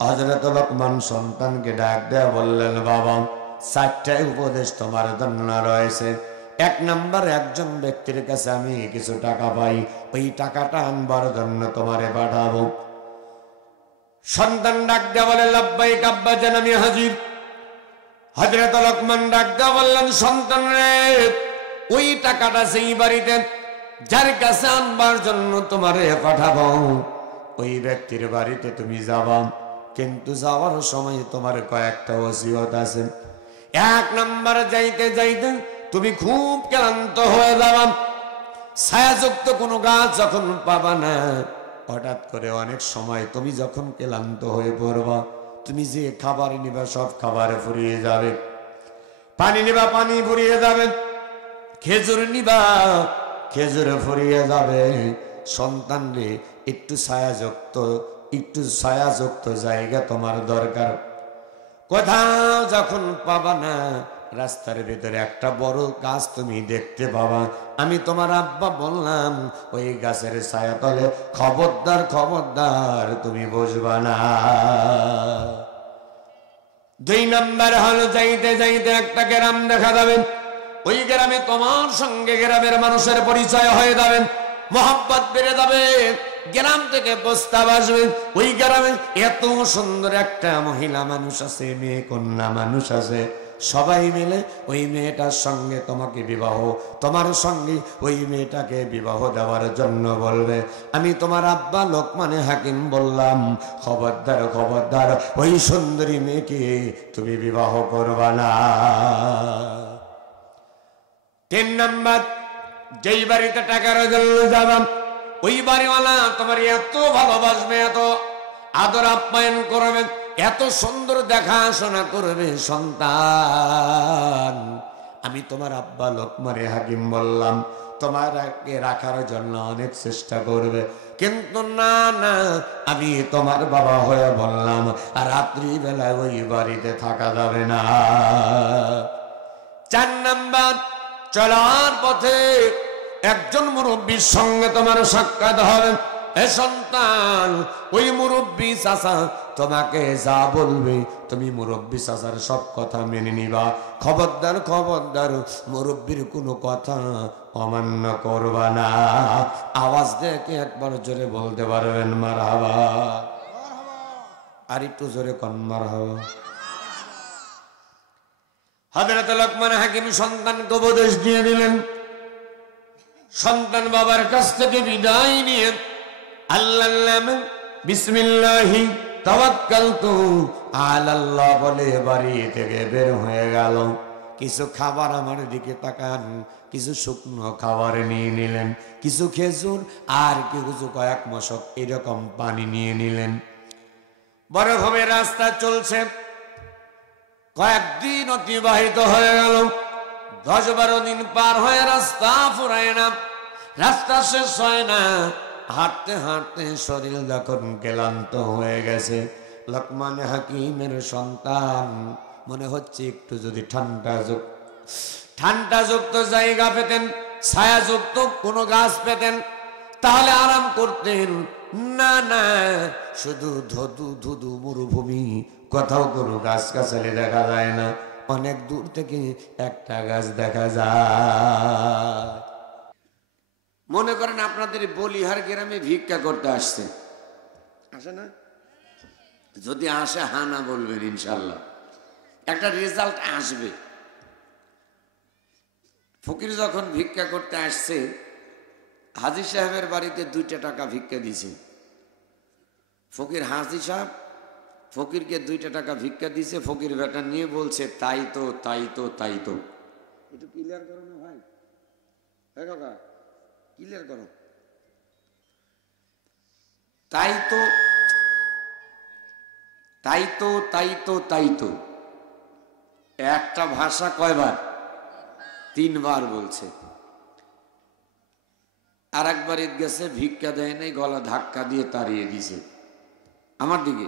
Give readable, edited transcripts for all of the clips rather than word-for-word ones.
হযরত লোকমান সন্তানকে ডাক দেয়া বললেন, বাবা, 4টা উপদেশ তোমার জন্য রয়েছে। 1 নাম্বার, একজন ব্যক্তির কাছে আমি কিছু টাকা পাই, ওই টাকাটা আনবার জন্য তোমারে পাঠাবো। সন্তান ডাক দেয়া বলে, লাব্বাইক আব্বাজান, আমি হাজির। হযরত লোকমান ডাক দেয়া বললেন, সন্তান রে, ওই টাকাটা সেই বাড়িতে যার কাছে আনবার জন্য তোমারে পাঠাবো, ওই ব্যক্তির বাড়িতে তুমি যাবা, কিন্তু যাওয়ার সময় তোমার কয়েকটা ওসিয়ত আছে। 1 নাম্বার, যাইতে যাইতে তুমি খুব ক্লান্ত হয়ে যাবা, ছায়াযুক্ত কোনো গাছ যখন পাবা না, হঠাৎ করে অনেক সময় তুমি যখন ক্লান্ত হয়ে পড়বা, তুমি যে খাবার নিবা সব খাবার ফুরিয়ে যাবে, পানি নিবা পানি ফুরিয়ে যাবে, খেজুর নিবা খেজুর ফুরিয়ে যাবে। সন্তান রে, একটু ছায়াযুক্ত জায়গা তোমার দরকার। কোথাও যখন পাবা না, রাস্তার ভিতরে একটা বড় গাছ তুমি দেখতে পাবা, আমি তোমার আব্বা বললাম, ওই গাছের ছায়া তলে খবরদার খবরদার তুমি বসবা না। 2 নাম্বার হলো, যাইতে যাইতে একটা গ্রাম দেখা যাবে, ওই গ্রামে তোমার সঙ্গে গ্রামের মানুষের পরিচয় হয়ে যাবে, মহব্বত বেড়ে যাবে, গ্রাম থেকে প্রস্তাব আসবে, ওই গ্রামে এত সুন্দর একটা মহিলা মানুষ আছে, মেয়ে কন্যা মানুষ আছে, সবাই মিলে ওই মেয়েটার সঙ্গে তোমাকে বিবাহ, তোমার সঙ্গে ওই মেয়েটাকে বিবাহ দেওয়ার জন্য বলবে। আমি তোমার আব্বা লোকমানে হাকিম বললাম, খবরদার খবরদার, ওই সুন্দরী মেয়েকে তুমি বিবাহ করবা না। 3 নাম্বার, যেই বাড়িতে টাকার জন্য যাবা, ওই বাড়িওয়ালা তোমার এত ভালোবাসবে, এত আদর আপ্যায়ন করবে, এত সুন্দর দেখাশোনা করবে। সন্তান, আমি তোমার আব্বা লোকমানে হাকিম বললাম, তোমাকে রাখার জন্য অনেক চেষ্টা করবে, কিন্তু না না, আমি তোমার বাবা হয়ে বললাম, আর রাত্রি বেলায় ওই বাড়িতে থাকা যাবে না। 4 নাম্বার, চলার পথে একজন মুরব্বীর সঙ্গে তোমার সাক্ষাৎ হবে। এ সন্তান, ওই মুরব্বী চাচা তোমাকে যা বলবে, তুমি মুরব্বী চাচার সব কথা মেনে নিবা। খবরদার খবরদার, মুরব্বীর কোনো কথা অমান্য করবা না। আওয়াজ দেখে একবার জোরে বলতে পারবেন মারহাবা? আর একটু জোরে কন মারহাবা। হযরত লোকমান হাকিম সন্তানকে উপদেশ দিয়ে দিলেন। সন্তান বাবার কাছ থেকে বিদায় নিয়ে আল্লাহর নামে বিসমিল্লাহি তাওয়াক্কালতু আলাল্লাহ বলে বাড়ি থেকে বের হয়ে গেল। কিছু খাবার আমার দিকে তাকান, কিছু শুকনো খাবার নিয়ে নিলেন, কিছু খেজুর আর কিছু কয়েক মশক এরকম পানি নিয়ে নিলেন। বরফে রাস্তা চলছে, কয়েকদিন অতিবাহিত হয়ে গেল, 10-12 দিন পার হয়ে রাস্তা ফুরায় না, রাস্তা শেষ হয় না। হাঁটতে হাঁটতে শরীর যখন ক্লান্ত হয়ে গেছে, লোকমান হাকিমের সন্তান মনে হচ্ছে একটু যদি ঠান্ডাযুক্ত জায়গা পেতেন, ছায়াযুক্ত কোনো গাছ পেতেন, তাহলে আরাম করতেন। না না, শুধু ধুধু মরুভূমি, কোথাও কোনো গাছ গাছালি দেখা যায় না, অনেক দূর থেকে একটা গাছ দেখা যায়। মনে করেন আপনাদের বলিহার গ্রামে ভিক্ষা করতে আসছে, আসে না? যদি আসে হ্যাঁ না বলবেন, ইনশাল্লাহ একটা রেজাল্ট আসবে। ফকির যখন ভিক্ষা করতে আসছে, হাজী সাহেবের বাড়িতে 2টা টাকা ভিক্ষা দিছে। ফকির হাজী সাহেব ফকিরকে 2টা টাকা ভিক্ষা দিছে। ফকির বেটা নিয়ে বলছে, তাই তো তাই তো তাই তো। একটু ক্লিয়ার করো না ভাই, হ্যাঁ কাকা, ক্লিয়ার করো। তাই তো তাই তো তাই তো তাই তো, একটা ভাষা কয়বার? 3 বার বলছে। আর একবার গেছে, ভিক্ষা দেয় নাই, গলা ধাক্কা দিয়ে তাড়িয়ে দিছে। আমার দিকে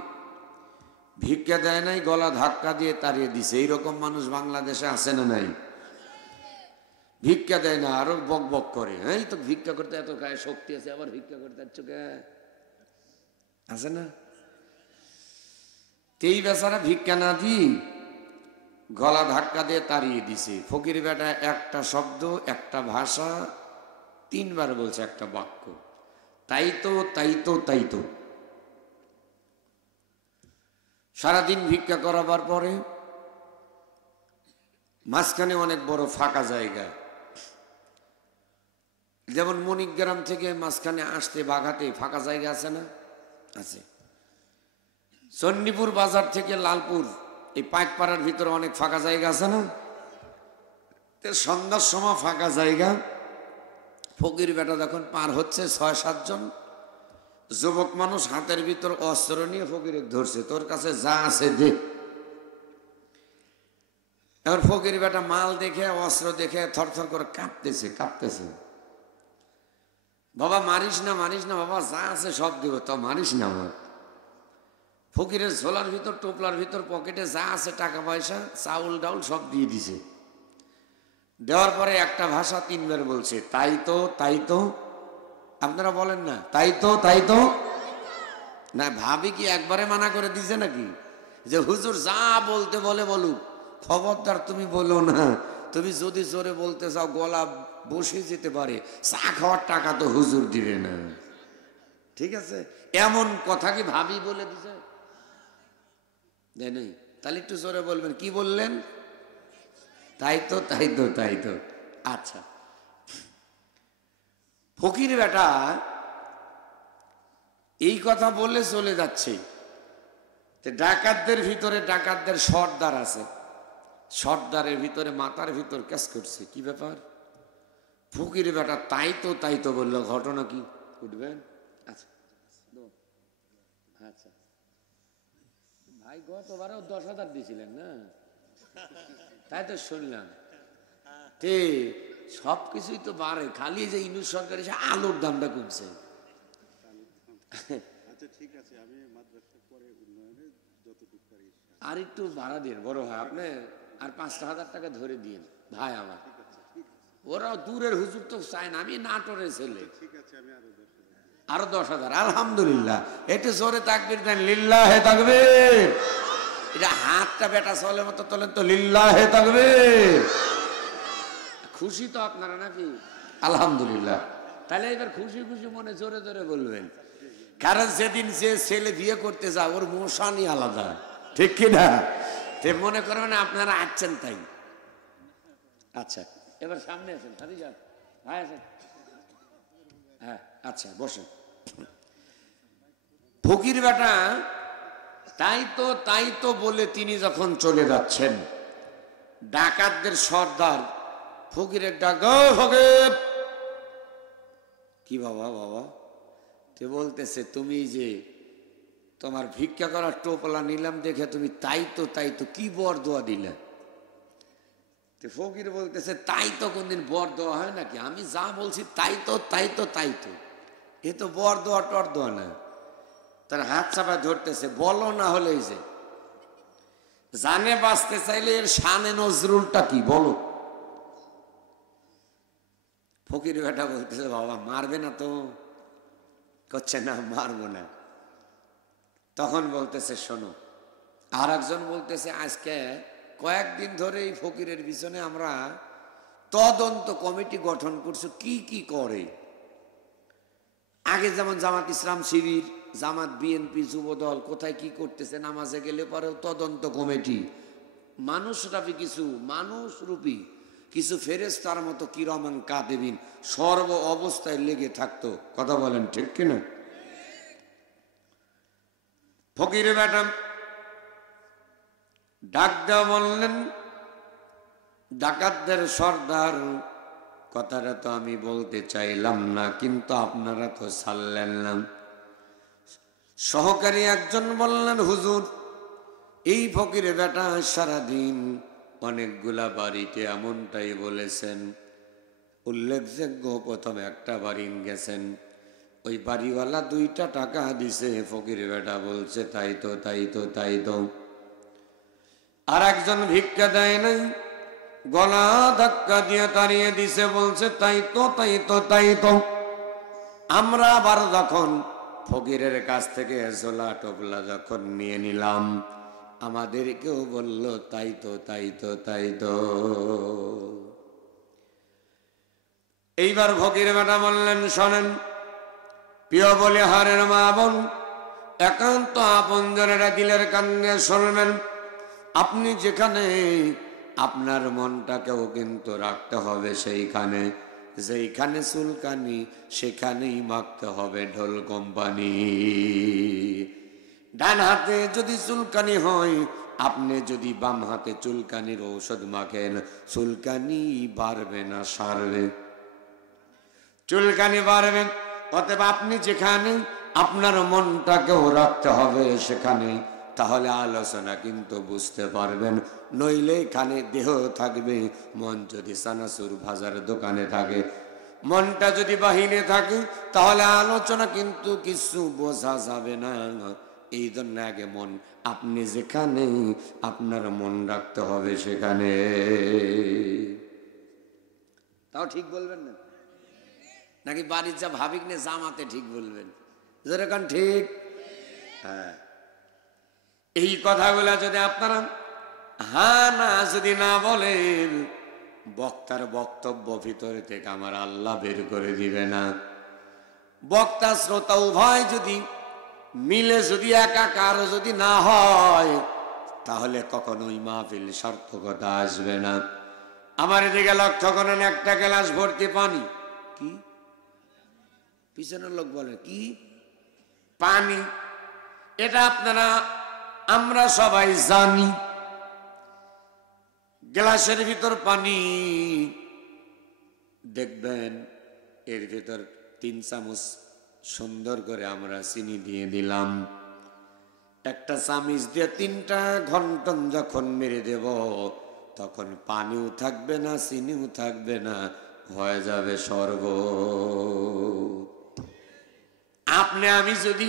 ভিক্ষা দেয় নাই, গলা ধাক্কা দিয়ে তাড়িয়ে দিছে। এইরকম মানুষ বাংলাদেশে আছে না নাই? ভিক্ষা দেয় না, আরো বক বক করে, হ্যাঁ তো ভিক্ষা করতে এত গায়ে শক্তি আছে, আবার ভিক্ষা করতে চোখে আছে না? তেই বেচারা ভিক্ষা না দি গলা ধাক্কা দিয়ে তাড়িয়ে দিছে। ফকির বেটা একটা শব্দ, একটা ভাষা 3 বার বলছে, একটা বাক্য, তাই তো তাই তো তাই তো। সারাদিন ভিক্ষা করাবার পরে মাঝখানে অনেক বড় ফাঁকা জায়গা, যেমন মণিগ্রাম থেকে মাঝখানে আসতে বাঘাতে ফাঁকা জায়গা আছে না? আছে। চণ্ডীপুর বাজার থেকে লালপুর এই পাইকপাড়ার ভিতরে অনেক ফাঁকা জায়গা আছে না? সন্ধ্যার সময় ফাঁকা জায়গা। ফকির বেটা যখন পার হচ্ছে 6-7 জন যুবক মানুষ হাতের ভিতর অস্ত্র নিয়ে ফকিরে ধরছে, তোর কাছে যা আছে দে। এবার ফকির বেটা মাল দেখে, অস্ত্র দেখে থরথর করে কাঁপতেছে। বাবা মারিস না বাবা, যা আছে সব দিব, তো মারিস না আমার। ফকিরের ঝোলার ভিতর, টোপলার ভিতর, পকেটে যা আছে টাকা পয়সা, চাউল ডাউল সব দিয়ে দিছে। দেওয়ার পরে একটা ভাষা 3 বার বলছে, তাই তো তাই তো। আপনারা বলেন না তাই তো তাই তো? না, ভাবি কি একবারে মানা করে দিছে নাকি যে হুজুর যা বলতে বলে বলুক, খবরদার তুমি বলো না। তুমি যদি জোরে বলতে চাও গলা বসে যেতে পারে, চা খাওয়ার টাকা তো হুজুর দিবে না। ঠিক আছে, এমন কথা কি ভাবি বলে দিছে? নেই। তাহলে একটু জোরে বলবেন, কি বললেন? তাই তো তাই তো তাই তো। আচ্ছা, ফকির বেটা এই কথা বলে চলে যাচ্ছে। ডাকাতদের ভিতরে ডাকাতদের সর্দার আছে, সর্দারের ভিতরে মাথার ভিতর ক্যাশ করছে, কি ব্যাপার? ফকির বেটা তাই তো বললো, ঘটনা কি? উঠবেন? আচ্ছা আচ্ছা ভাই, গতবারও 10,000 দিয়েছিলেন না? তাই তো শুনলাম। ঠিক, সবকিছুই তো বাড়ে, খালি যে ইউনুস সরকার এসে আলুর দামটা কমছে। আর একটু ভাড়া দিন বড় হয়, আপনি আর 5,000 টাকা ধরে দিন ভাই আমার। ওরাও দূরের হুজুর তো চায় না, আমি নাটোরের ছেলে। আরো 10,000, আলহামদুলিল্লাহ। একটু জোরে তাকবীর দেন, লিল্লাহে তাকবীর। এটা হাতটা বেটা চলে মতো তোলেন তো, লিল্লাহে তাকবীর। খুশি তো আপনারা নাকি? আলহামদুলিল্লাহ। তাহলে এবার খুশি খুশি মনে জোরে জোরে বলবেন, কারণ যেদিন যে ছেলে বিয়ে করতে যায় ওর মোশানি আলাদা, ঠিক কিনা? তে মনে করবেন আপনারা আসছেন তাই। আচ্ছা, এবার সামনে আসেন, খাদিজা ভাই আসেন। হ্যাঁ আচ্ছা, বসেন। ফকির বেটা তাই তো বলে তিনি যখন চলে যাচ্ছেন, ডাকাতদের সর্দার ফকিরের ডাক, ফকির। কি বাবা? তে বলতেছে, তুমি যে তোমার ভিক্ষা করার টোপলা নিলাম দেখে তুমি তাই তো কি বর দোয়া দিলে? ফকির বলতেছে, তাই তো কোনদিন বর দেওয়া হয় নাকি? আমি যা বলছি তাই তো এ তো বর দোয়া টর দোয়া না। তার হাত চাপায় ধরতেছে, বলো না হলে যে জানে বাঁচতে চাইলে এর শানে নজরুলটা কি বলো? ফকির বেটা বলতেছে, বাবা মারবে না তো? করছে না, মারবো না। তখন বলতেছে, শোনো। আর একজন বলতেছে, আজকে কয়েকদিন ধরে এই ফকিরের পিছনে আমরা তদন্ত কমিটি গঠন করছি, কি কি করে। আগে যেমন জামাত ইসলাম শিবির, জামাত, বিএনপি, যুবদল কোথায় কি করতেছে, নামাজে গেলে পরেও তদন্ত কমিটি, মানুষরূপী কিছু ফেরেশতার মতো কিরামান কাতিবিন সর্ব অবস্থায় লেগে থাকতো। কথা বলেন ঠিক কিনা? ফকির বেটা ডাক দেওয়া বললেন, ডাকাতদের সর্দার, কথাটা তো আমি বলতে চাইলাম না, কিন্তু আপনারা তো ছাড়লেন না। সহকারী একজন বললেন, হুজুর এই ফকির বেটা সারাদিন অনেকগুলা বাড়িতে এমনটাই বলেছেন। উল্লেখযোগ্য প্রথম একটা বাড়ি গেছেন, ওই বাড়িওয়ালা 2টা টাকা দিছে। ফকির বেটা বলছে, তাই তো। আর একজন ভিক্ষা দেয় নাই, গলা ধাক্কা দিয়ে তাড়িয়ে দিছে, বলছে তাই তো। আমরা আবার যখন ফকিরের কাছ থেকে ঝোলা টোপলা যখন নিয়ে নিলাম, আমাদেরকেও বলল তাই তো তাই তো তাই তো। এইবার ফকির বেটা বললেন, শোনেন প্রিয় বলে হারের মা বোন, একান্ত আপনজনেরা দিলের কানে শুনবেন, আপনি যেখানে আপনার মনটাকেও কিন্তু রাখতে হবে সেইখানে, যেইখানে চুলকানি সেখানেই মাখতে হবে ঢোল কোম্পানি। ডান হাতে যদি চুলকানি হয়, আপনি যদি বাম হাতে চুলকানির ঔষধ মাখেন, চুলকানি বাড়বে না সারবে? চুলকানি বাড়বে। অতএব আপনি যেখানে আপনার মনটাকেও রাখতে হবে সেখানে, তাহলে আলোচনা কিন্তু বুঝতে পারবেন। নইলে এখানে দেহ থাকবে, মন যদি চানাচুর ভাজার দোকানে থাকে, মনটা যদি বাহিরে থাকে, তাহলে আলোচনা কিন্তু কিছু বোঝা যাবে না। এই জন্য আগে মন, আপনি যেখানে আপনার মন রাখতে হবে সেখানে। তাও ঠিক বলবেন না নাকি বাড়ির যা ভাবিক নে জামাতে ঠিক বলবেন? যেরকম ঠিক। হ্যাঁ, এই কথাগুলা যদি আপনারা হ্যাঁ না যদি না বলেন, বক্তার বক্তব্য ভিতরে থেকে আমার আল্লাহ বের করে দিবে না। বক্তা শ্রোতা উভয় যদি মিলে যদি একাকার যদি না হয়, তাহলে কখনোই মাহফিল সার্থকতা আসবে না। আমার এদিকে লক্ষ্য করেন, একটা গ্লাস ভর্তি পানি। কি পিছনের লোক বলে কি পানি? এটা আপনারা আমরা সবাই জানি। গ্লাসের ভিতর পানি, দেখবেন এর ভিতর 3 চামচ সুন্দর করে আমরা চিনি দিয়ে দিলাম। একটা চামচ দিয়ে 3টা ঘন্টন যখন মেরে দেব, তখন পানিও থাকবে না, চিনিও থাকবে না, হয়ে যাবে শরবত। আপনি আমি যদি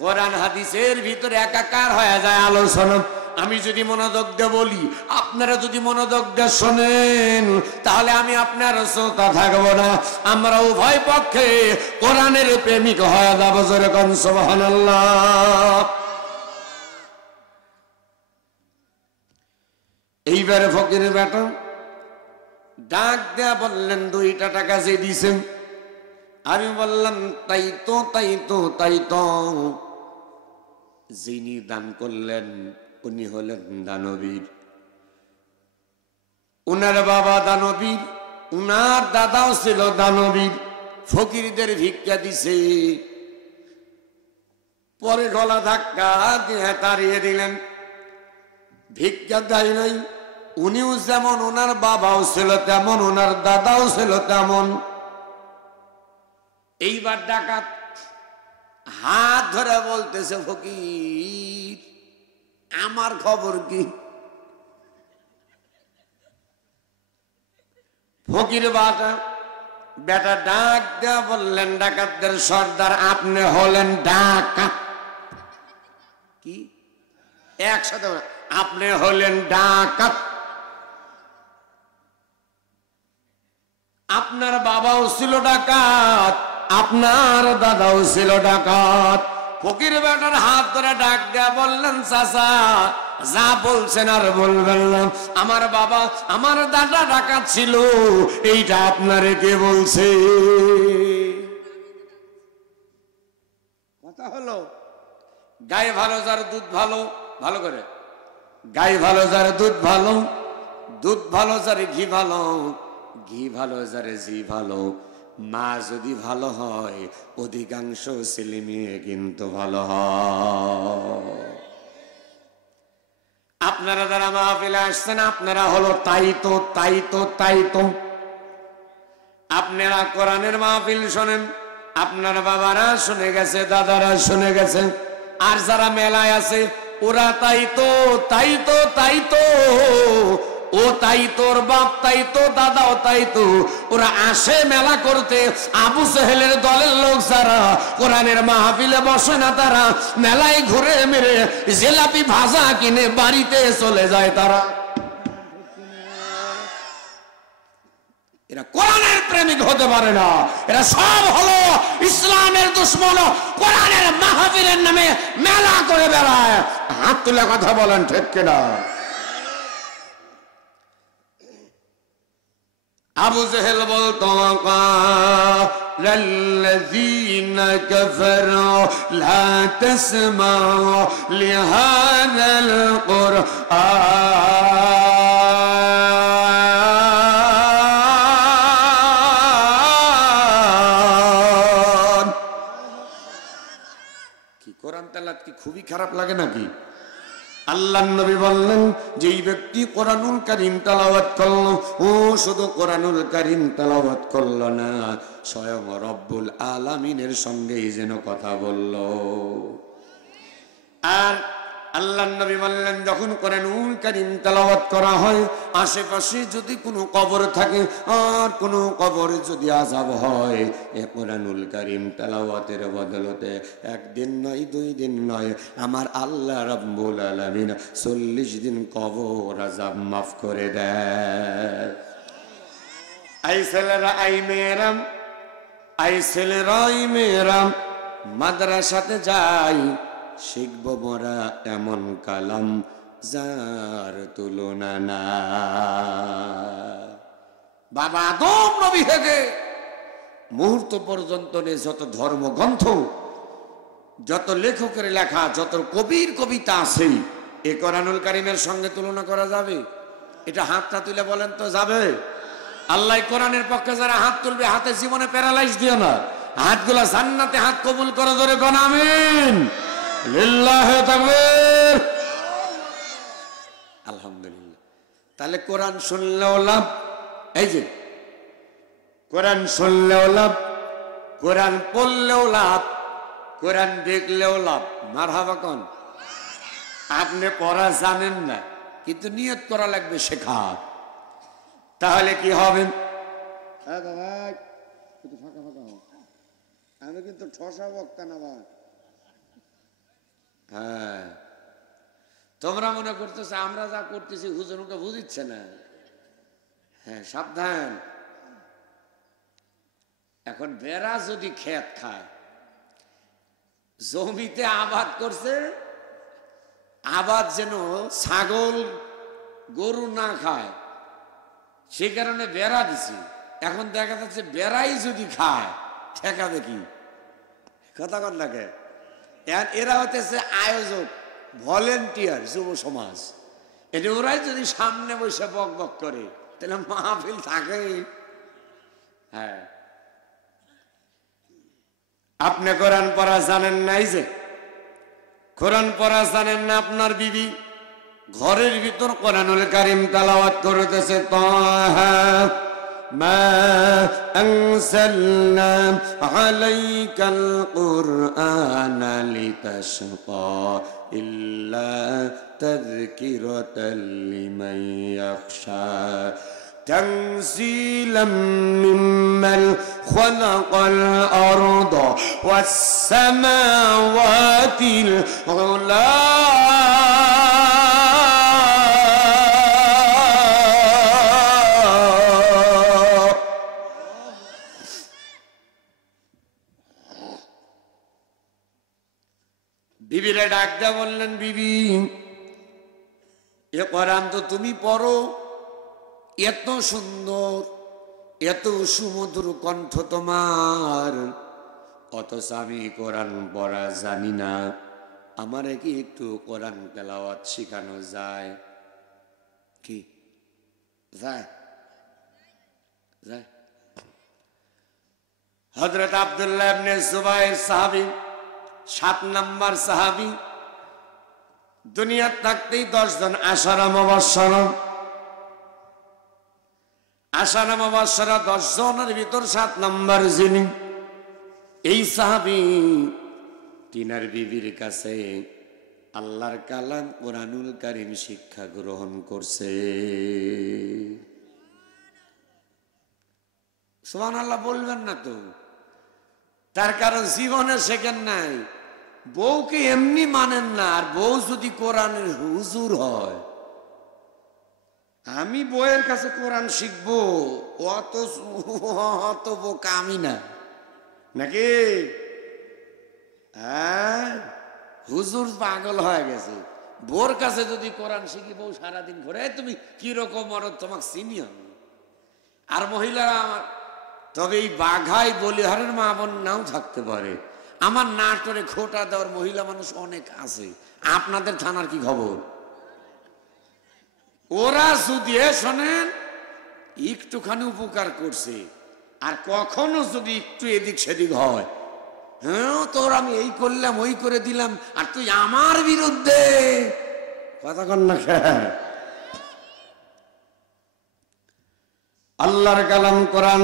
কোরআন হাদিসের ভিতরে একাকার হয়ে যায় আলোচনা, আমি যদি মনোযোগ দিয়ে বলি, আপনারা যদি মনোযোগ দিয়ে শোনেন, তাহলে আমি আপনার শ্রোতা থাকবো না, আমরা উভয় পক্ষে কোরআনের প্রেমিক হয়ে যাবো। যেরকম সুবহানাল্লাহ। এইবারে ফকির বেটা ডাক দেয়া বললেন, 2টা টাকা যে দিছেন। আমি বললাম, তাই তো তাই তো তাই তো। যিনি দান করলেন উনি হলেন দানবীর। উনার বাবা দানবীর, উনার দাদাও ছিল দানবীর। ফকিরদের ভিক্ষা দিছে, পরে গলা ধাক্কা দিয়ে তাড়িয়ে দিলেন। ভিক্ষা দেয় নাই। উনিও যেমন ওনার বাবাও ছিল তেমন, ওনার দাদাও ছিল তেমন। এইবার ডাকাত হাত ধরে বলতেছে, ফকির আমার খবর কি? ফকির বেটা ডাক দেয়া বললেন, ডাকাতদের সর্দার আপনি হলেন ডাকাত। কি একসাথে? আপনি হলেন ডাকাত। আপনার বাবাও ছিল ডাকাত, আপনার দাদাও ছিল ডাকাত। ফকির বেটার হাত ধরে ডাক দেয়া বললেন, চাচা যা বলছেন আর বলবেন না, আমার বাবা আমার দাদা ডাকাত ছিল, এইটা আপনারে কে বলছে? কথা হলো, গায়ে ভালো যার দুধ ভালো, ভালো করে গায়ে ভালো যার দুধ ভালো, দুধ ভালো যার ঘি ভালো, ঘি ভালো যার জি ভালো। মা যদি ভালো হয়, অধিকাংশ ছেলে মেয়ে কিন্তু ভালো হয়। আপনারা যারা মাহফিলে আসছেন, আপনারা হলো তাই তো তাই তো তাই তো। আপনারা কোরআনের মাহফিল শোনেন, আপনার বাবারা শুনে গেছে, দাদারা শুনে গেছে। আর যারা মেলায় আছে, ওরা তাই তো তাই তো তাই তো, ও তাই তোর বাপ তাই তো, দাদাও তাই তো। ওরা আসে মেলা করতে। আবু সেহেলের দলের লোক যারা কোরআনের মাহফিলে বসে না, তারা মেলায় ঘুরে মেরে জিলাপি ভাজা কিনে বাড়িতে চলে যায় তারা। এরা কোরআনের প্রেমিক হতে পারে না, এরা সব হলো ইসলামের দুশমন, কোরআনের মাহফিলের নামে মেলা করে বেড়ায়। হাত তুলে কথা বলেন ঠিক কিনা? আবু জেহেল বলতো লাল্লাযীনা কাফারু লা তাসমাউ লিহাযাল কুরআন। কি কোরআন তেলাওয়াত কি খুবই খারাপ লাগে নাকি? আল্লাহর নবী বললেন, যেই ব্যক্তি কোরআনুল কারীম তেলাওয়াত করলো, ও শুধু কোরআনুল কারীম তেলাওয়াত করলো না, স্বয়ং রব্বুল আলামিনের সঙ্গেই যেন কথা বলল। আর আল্লাহর নবী বললেন, যখন কোরআনুল কারীম তেলাওয়াত করা হয়, আশেপাশে যদি কোনো কবর থাকে আর কোনো কবরে যদি আযাব হয়, এ কোরআনুল কারীম তেলাওয়াতের বদলতে একদিন নয়, 2 দিন নয়, আমার আল্লাহ রাব্বুল আলামিন 40 দিন কবর আযাব মাফ করে দেয়। আই ছেলেরা, আই মেয়েরাম, আই ছেলেরা, আই মেয়েরাম, মাদ্রাসাতে যাই, শিখব মোরা এমন কালাম যার তুলনা না। বাবা আদম নবী থেকে মুহূর্ত পর্যন্ত যত ধর্মগ্রন্থ, যত লেখকের লেখা, যত কবির কবিতা আছে, এ কোরআনুল কারীমের সঙ্গে তুলনা করা যাবে? এটা হাতটা তুলে বলেন তো যাবে? আল্লাহ কোরআনের পক্ষে যারা হাত তুলবে, হাতে জীবনে প্যারালাইজ দিও না, হাতগুলা জান্নাতে হাত কবুল করে ধরে কোন আমিন। লিল্লাহি তাকবীর, আলহামদুলিল্লাহ। তাহলে কোরআন শুনলেও লাভ, এই যে কোরআন শুনলেও লাভ, কোরআন পড়লেও লাভ, কোরআন দেখলেও লাভ। মারহাবা কোন? আপনি পড়া জানেন না, কিন্তু নিয়ত করা লাগবে শেখা। তাহলে কি হবে? আমি কিন্তু ঠসা বক্তা না ভাই। হ্যাঁ, তোমরা মনে করতেছো আমরা যা করতেছি হুজুর ওটা বুঝিচ্ছে না। হ্যাঁ, সাবধান। এখন বেড়া যদি খেত খায়, জমিতে আবাদ করছে, আবাদ যেন ছাগল গরু না খায়, সে কারণে বেড়া দিছি। এখন দেখা যাচ্ছে বেড়াই যদি খায়, ঠেকাবে কি? কথা কন লাগে। এরা হতেছে আয়োজক, ভলেন্টিয়ার, যুব সমাজ। এটা ওরাই যদি সামনে বসে বক বক করে, তাহলে মাহফিল থাকে। হ্যাঁ, আপনি কোরআন পড়া জানেন না, এই যে কোরআন পড়া জানেন না, আপনার বিবি ঘরের ভিতর কোরআনুল কারীম তেলাওয়াত করতেছে, তাহা মা আনসালনা আলাইকাল কুরআনা লিতাশকা ইল্লা তাযকিরাতাল লিমান ইয়াখশা تنزيلا ممن خلق الأرض والسماوات العلى বিবিরে ডাক দা বললেন, বিবি এ কোরআন তো তুমি পড়ো, এত সুন্দর, এত সুমধুর কণ্ঠ তোমার, অথচ আমি কোরআন পড়া জানি না, আমারে কি একটু কোরআন তেলাওয়াত শেখানো যায়? কি যায়? যায়। হযরত আব্দুল্লাহ ইবনে জুবাইর সাহাবী, 7 নম্বর সাহাবী, দুনিয়া থাকতেই 10 জন আশারা মুবাশশারা, আশারা মুবাশশারা 10 জনের ভিতর 7 নম্বর যিনি, এই সাহাবী তিনার বিবির কাছে আল্লাহর কালাম কোরআনুল কারীম শিক্ষা গ্রহণ করছে। সুবহানাল্লাহ বলবেন না তো? তার কারণ জীবনে শেখেন নাই, বউকে এমনি মানেন না, আর বউ যদি কোরআনের হুজুর হয়, আমি বইয়ের কাছে কোরআন শিখবো, অত অত বোকা আমি না, নাকি? হ্যাঁ, হুজুর পাগল হয়ে গেছে। বোর কাছে যদি কোরআন শিখি, বউ সারাদিন ঘরে তুমি কিরকম মরদ তোমাকে চিনি আমি। আর মহিলারা আমার, তবে এই বাঘাই বলিহারের মা বোন নাও থাকতে পারে, আমার নাটোরে খোটা দেওয়ার মহিলা মানুষ অনেক আছে। আপনাদের থানার কি খবর? ওরা যদি শোনেন একটুখানি উপকার করছে, আর কখনো যদি একটু এদিক সেদিক হয়, হ্যাঁ তোর আমি এই করলাম ওই করে দিলাম, আর তুই আমার বিরুদ্ধে কথা কন না। আল্লাহর কালাম কোরআন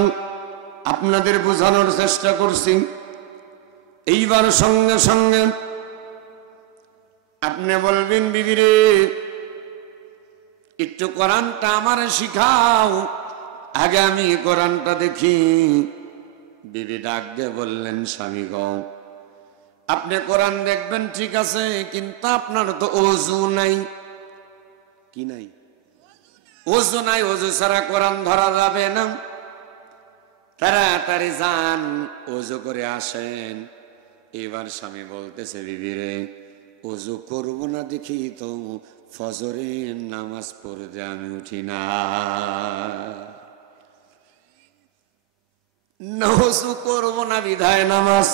আপনাদের বোঝানোর চেষ্টা করছি। এইবার সঙ্গে সঙ্গে আপনি বলবেন, বিবি রে একটু কোরআনটা আমার শিখাও, আগে আমি কোরআনটা দেখি। বিবি ডাক দিয়ে বললেন, স্বামী গো আপনি কোরআন দেখবেন ঠিক আছে, কিন্তু আপনার তো ওযু নাই। কি নাই? ওযু নাই। ওযু ছাড়া কোরআন ধরা যাবে না। তাড়াতাড়ি যান, ওযু করে আসেন। এবার স্বামী বলতেছে, বিবি রে ওযু করবো না দেখি তো ফজরের নামাজ পড়তে আমি উঠি না। ওযু করবো না বিধায় নামাজ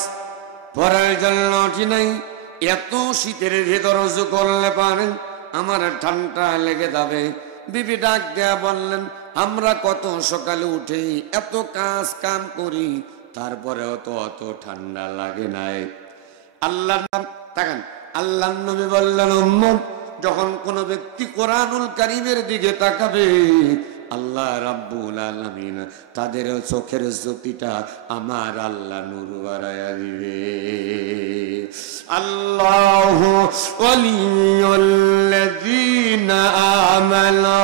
পড়ার জন্য উঠি নাই। এত শীতের ভেতর ওযু করলে পারেন আমার ঠান্ডা লেগে যাবে। বিবি ডাক দেয়া বললেন, আমরা কত সকালে উঠে এত কাজ কাম করি, তারপরেও তো অত ঠান্ডা লাগে নাই। আল্লাহ তাকান, আল্লাহ নবী বললেন, উম্মত যখন কোন ব্যক্তি কোরআনুল কারীমের দিকে তাকাবে, আল্লাহ রাব্বুল আলামিন তাদের চোখের জ্যোতিটা আমার আল্লাহ নূর বাড়ায়া দিবে। আল্লাহু ওয়ালিয়ুল্লাযীনা আমানু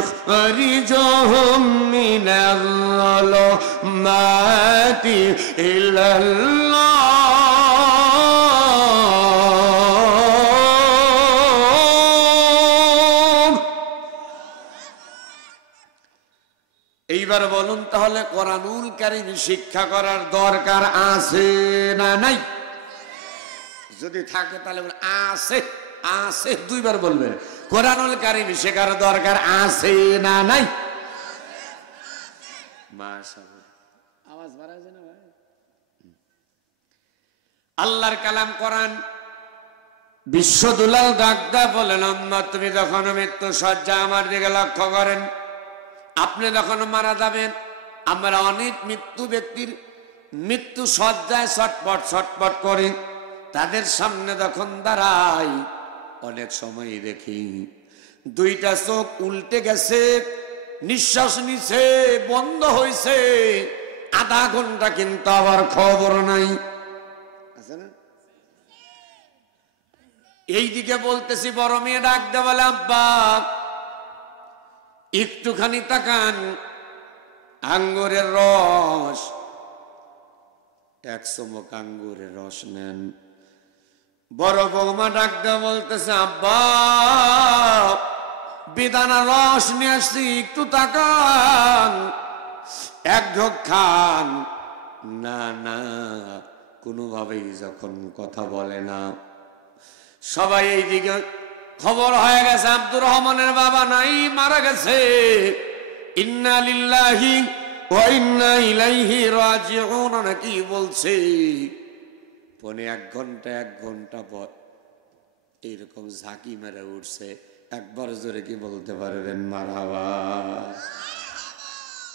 ইখরিজুহুম মিনাল যুলুমাতি ইলাল্লাহ। এইবার বলুন তাহলে কোরআনুল কারীম শিক্ষা করার দরকার আছে না নাই? যদি থাকে তাহলে আছে, আছে দুইবার বলবেন। কোরআনুল কারীম শেখার দরকার আছে না নাই? মাশাআল্লাহ, আওয়াজ বাড়ায় না ভাই? আল্লাহর কালাম কোরআন বিশ্বদুলাল ডাকদা বলেন, আম্মা তুমি যখন মৃত্যু শয্যা আমার দিকে লক্ষ্য করেন, আপনি যখন মারা যাবেন, আমরা অনেক মৃত্যু ব্যক্তির মৃত্যু শয্যায় ছটপট ছটপট করে তাদের সামনে যখন দাঁড়াই, অনেক সময় দেখি দুইটা চোখ উল্টে গেছে, নিঃশ্বাস নিছে, বন্ধ হয়েছে, আধা ঘন্টা কিন্তু আবার খবর নাই। আছে না? এইদিকে বলতেছি, বড় মেয়ে ডাক দে বলে, আব্বা একটুখানি তাকান, আঙ্গুরের রস, এক চুমুক আঙ্গুরের রস নেন। বড় বৌমা ডাক দে বলতেছে, আব্বা বেদানা রস নিয়ে আসছি, একটু তাকান, এক ঢোক খান। না না, কোনোভাবেই যখন কথা বলে না। সবাই এইদিকে খবর হয়ে গেছে আব্দুর রহমানের বাবা নাই, মারা গেছে। ইন্না লিল্লাহি ওয়া ইন্না ইলাইহি রাজিউন নাকি বলছে। পনে এক ঘন্টা পর এরকম ঝাঁকি মেরে উঠছে। একবার জোরে কি বলতে পারবেন মারহাবা?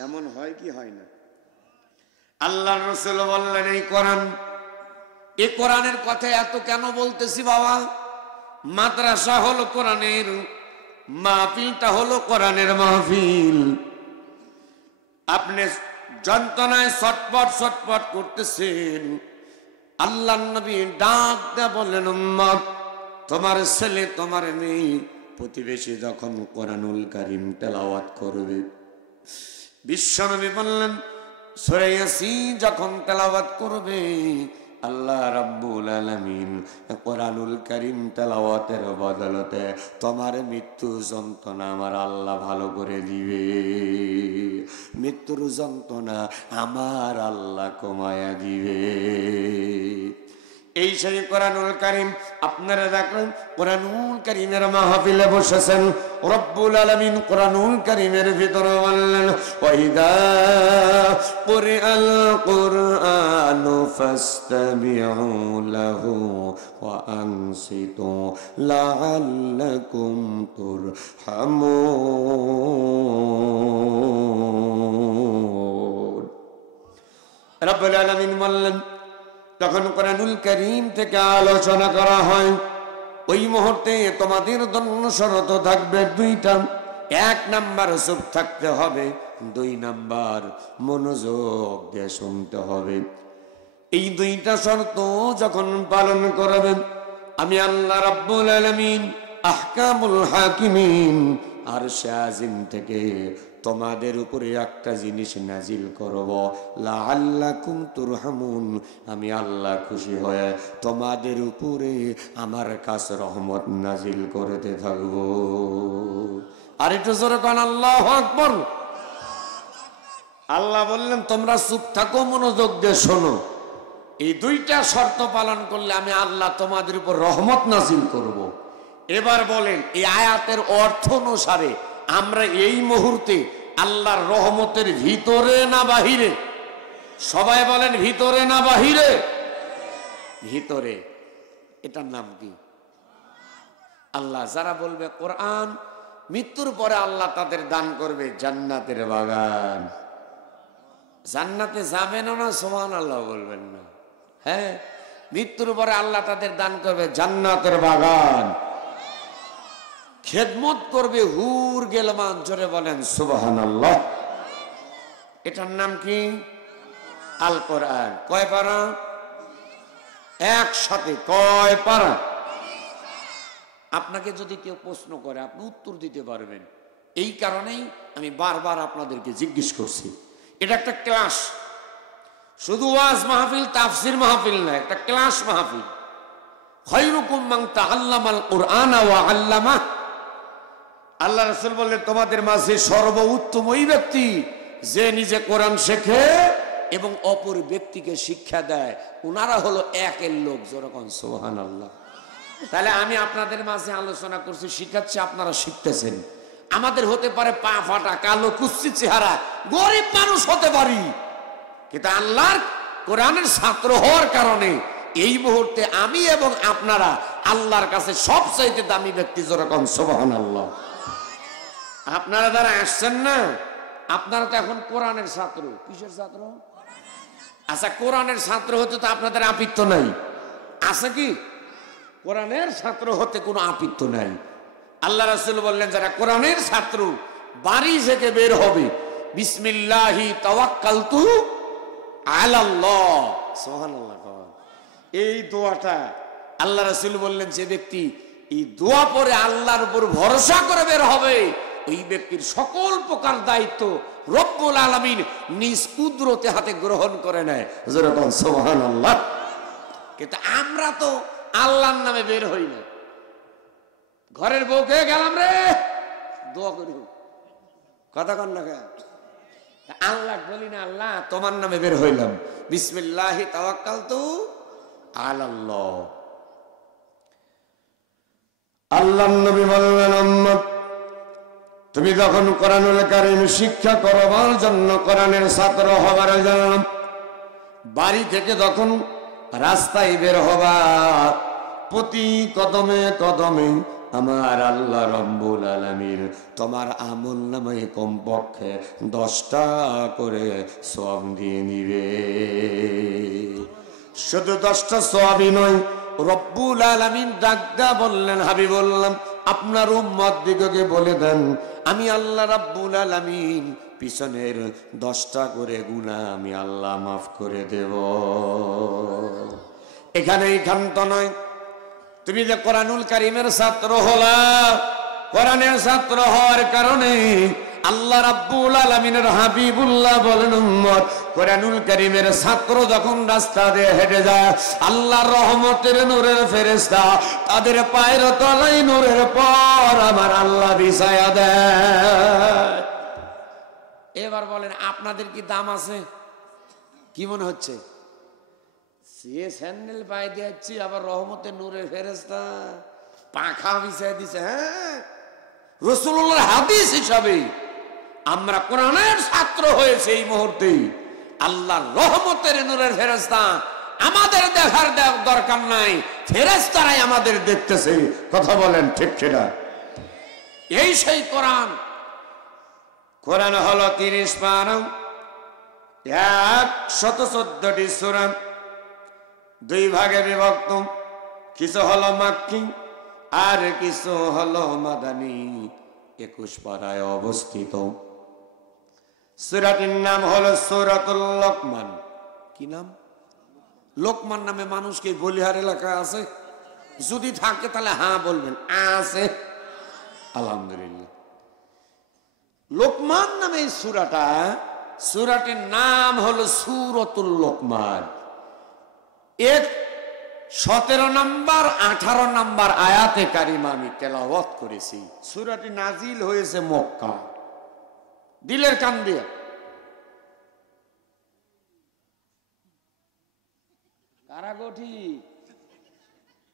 এমন হয় কি হয় না? আল্লাহর রাসূল বললেন, এই কোরআনের কথা এত কেন বলতেছি বাবা? মাদ্রাসা হলো কোরআনের, মাহফিলটা হলো কোরআনের মাহফিল। আপনি যন্ত্রণায় ছটপট ছটপট করতেছেন, আল্লাহর নবী ডাক দেয়া বললেন, উম্মত তোমার ছেলে তোমার মেয়ে প্রতিবেশী যখন কোরআনুল কারীম তেলাওয়াত করবে, বিশ্বনবী বললেন সূরা ইয়াসিন যখন তেলাওয়াত করবে, আল্লাহ রাব্বুল আলামিন কোরআনুল কারীম তেলাওয়াতের বদলতে তোমার মৃত্যু যন্ত্রণা আমার আল্লাহ ভালো করে দিবে, মৃত্যুর যন্ত্রণা আমার আল্লাহ কমায়া দিবে। এই সেই কোরআনুল কারীম আপনারা দেখলেন, কোরআনুল কারীমের মাহফিলে বসেছেন, রব্বুল আলামিন কোরআনুল কারীমের ভিতরে বললেন ওয়াইদা কুরআল কুরআনু ফাসতামিউ লাহু ওয়া আনসিতু লাআল্লাকুম তুরহামুন। রব্বুল আলামিন বললেন তখন কোরআনুল কারীম থেকে আলোচনা করা হয়, ওই মুহূর্তে তোমাদের জন্য শর্ত থাকবে দুইটা। এক নাম্বার চুপ থাকতে হবে, দুই নাম্বার মনোযোগ দিয়ে শুনতে হবে। এই দুইটা শর্ত যখন পালন করবেন, আমি আল্লাহ রাব্বুল আলামিন আহকামুল হাকিমিন আরশে আজিম থেকে তোমাদের উপরে একটা জিনিস নাজিল করব, লাআল্লাকুম তুরহামুন। আমি আল্লাহ খুশি হয়ে তোমাদের উপরে আমার কাছে রহমত নাজিল করতে থাকবো। আর একটু জোরে কোন আল্লাহু আকবার। আল্লাহ বললেন তোমরা চুপ থাকো, মনোযোগ দিয়ে শোনো। এই দুইটা শর্ত পালন করলে আমি আল্লাহ তোমাদের উপর রহমত নাজিল করব। এবার বলেন এই আয়াতের অর্থ অনুসারে আমরা এই মুহূর্তে আল্লাহর রহমতের ভিতরে না বাহিরে? সবাই বলেন ভিতরে না বাহিরে? ভিতরে। এটার নাম কি? আল্লাহ যারা বলবে কোরআন, মৃত্যুর পরে আল্লাহ তাদের দান করবে জান্নাতের বাগান। জান্নাতে যাবেন না? সুবহানাল্লাহ বলবেন না? হ্যাঁ, মৃত্যুর পরে আল্লাহ তাদের দান করবে জান্নাতের বাগান, খেদমত করবে হুর গেলমান। জোরে বলেন সুবহানাল্লাহ। এটার নাম কি? আল কোরআন। কয় পারা? একসাথে। কয় পারা? আপনাকে যদি কেউ প্রশ্ন করে আপনি উত্তর দিতে পারবেন, এই কারণেই আমি বারবার আপনাদেরকে জিজ্ঞেস করছি। এটা একটা ক্লাস, শুধু ওয়াজ মাহফিল তাফসির মাহফিল না, একটা ক্লাস মাহফিল। খায়রুকুম মান তাআল্লামাল কুরআনা ওয়া আল্লামা। আল্লাহ রাসূল বললেন তোমাদের মাঝে সর্বোত্তম ওই ব্যক্তি যে নিজে কোরআন শেখে এবং অপর ব্যক্তিকে শিক্ষা দেয়। উনারা হলো একের লোক। যেরকম সুবহানাল্লাহ। তাহলে আমি আপনাদের মাঝে আলোচনা করছি, শিখাচ্ছি, আপনারা শিখতেছেন। আমাদের হতে পারে পা ফাটা, কালো, কুচ্ছি চেহারা, গরিব মানুষ হতে পারি, কিন্তু আল্লাহর কোরআনের ছাত্র হওয়ার কারণে এই মুহূর্তে আমি এবং আপনারা আল্লাহর কাছে সবচাইতে দামি ব্যক্তি। যেরকম সুবহানাল্লাহ। আপনারা যারা আসছেন না, আপনারা তো এখন কোরআনের ছাত্র। কিসের ছাত্র? আচ্ছা, কোরআনের ছাত্র হতে তো আপনাদের আপত্তি নাই, আছে কি? কোরআনের ছাত্র হতে কোনো আপত্তি নাই। আল্লাহ রাসূল বললেন যারা কোরআনের ছাত্র বাড়ি থেকে বের হবে, বিসমিল্লাহি তাওয়াক্কালতু আলাল্লাহ। সুবহানাল্লাহ। এই দোয়াটা আল্লাহ রাসূল বললেন যে ব্যক্তি এই দোয়া পরে আল্লাহর উপর ভরসা করে বের হবে, ওই ব্যক্তির সকল প্রকার দায়িত্ব রব্বুল আলামিন নিজ কুদরতে হাতে গ্রহণ করে নেয়। যেরকম সুবহানাল্লাহ। কিন্তু আমরা তো আল্লাহর নামে বের হই না। ঘরের বউকে গেলাম রে দোয়া করি, কথা কন না কেন? আল্লাহ বলি না, আল্লাহ তোমার নামে বের হইলাম, বিসমিল্লাহি তাওয়াক্কালতু আলাল্লাহ। আল্লাহর নবী বললেন উম্মত তুমি যখন কোরআনুল কারীম শিক্ষা করবার জন্য, কোরআনের ছাত্র হবার জন্য বাড়ি থেকে যখন রাস্তায় বের হবা, প্রতি কদমে কদমে আমার আল্লাহ রব্বুল আলামিন তোমার আমলনামায় কমপক্ষে 10টা করে সওয়াব দিয়ে নিবে। শুধু 10টা সওয়াবই নয়, রব্বুল আলামিন ডাকদা বললেন হাবিবুল্লাহ আপনার উম্মত দিগকে বলে দেন আমি আল্লাহ রাব্বুল আলামিন পিছনের 10টা করে গুনাহ আমি আল্লাহ মাফ করে দেব। এখানেই ক্ষান্ত নয়, তুমি যে কোরআনুল কারীমের ছাত্র হলা, কোরআনের ছাত্র হওয়ার কারণে আল্লাহ রাব্বুল আলামিনের হাবিবুল্লাহ বলেন উম্মত কোরআনুল কারীমের ছাত্র যখন রাস্তা দিয়ে হেঁটে যায় আল্লাহর রহমতের নূরের ফেরেশতা তাদের পায়ের তলায় নূরের পর আমার আল্লাহ বিছায়া দেয়। এবার বলেন আপনাদের কি দাম আছে? কি মনে হচ্ছে? সে স্যান্ডেল পায়ে দিয়েছি আবার রহমতের নূরের ফেরেশতা পাখা বিছায় দিছে। হ্যাঁ, রাসূলুল্লাহর হাদিস হিসাবে আমরা কোরআনের ছাত্র হয়েছে এই মুহূর্তে আল্লাহর রহমতের নূরের ফেরেশতা আমাদের দেখার দরকার নাই, ফেরেশতারাই আমাদের দেখতেছে। কথা বলেন ঠিক কিনা? এই সেই কোরআন। কোরআন হলো 30 পারা, 114টি সূরা, 2 ভাগে বিভক্ত। কিছু হলো মাক্কি আর কিছু হলো মাদানী। 21 পারায় অবস্থিত। সূরাটির নাম হলো সূরাতুল লোকমান। কি নাম? লোকমান নামে মানুষ কি বলিহার এলাকায় আছে? যদি থাকে তাহলে হ্যাঁ বলবেন। আছে, আলহামদুলিল্লাহ। লোকমান নামে এই সূরাটির নাম হলো সূরাতুল লোকমান। 17 নম্বর 18 নম্বর আয়াতে কারিমা আমি তেলাওয়াত করেছি। সূরাটি নাজিল হয়েছে মক্কা। দিলের কান দিয়ে কারাগঠি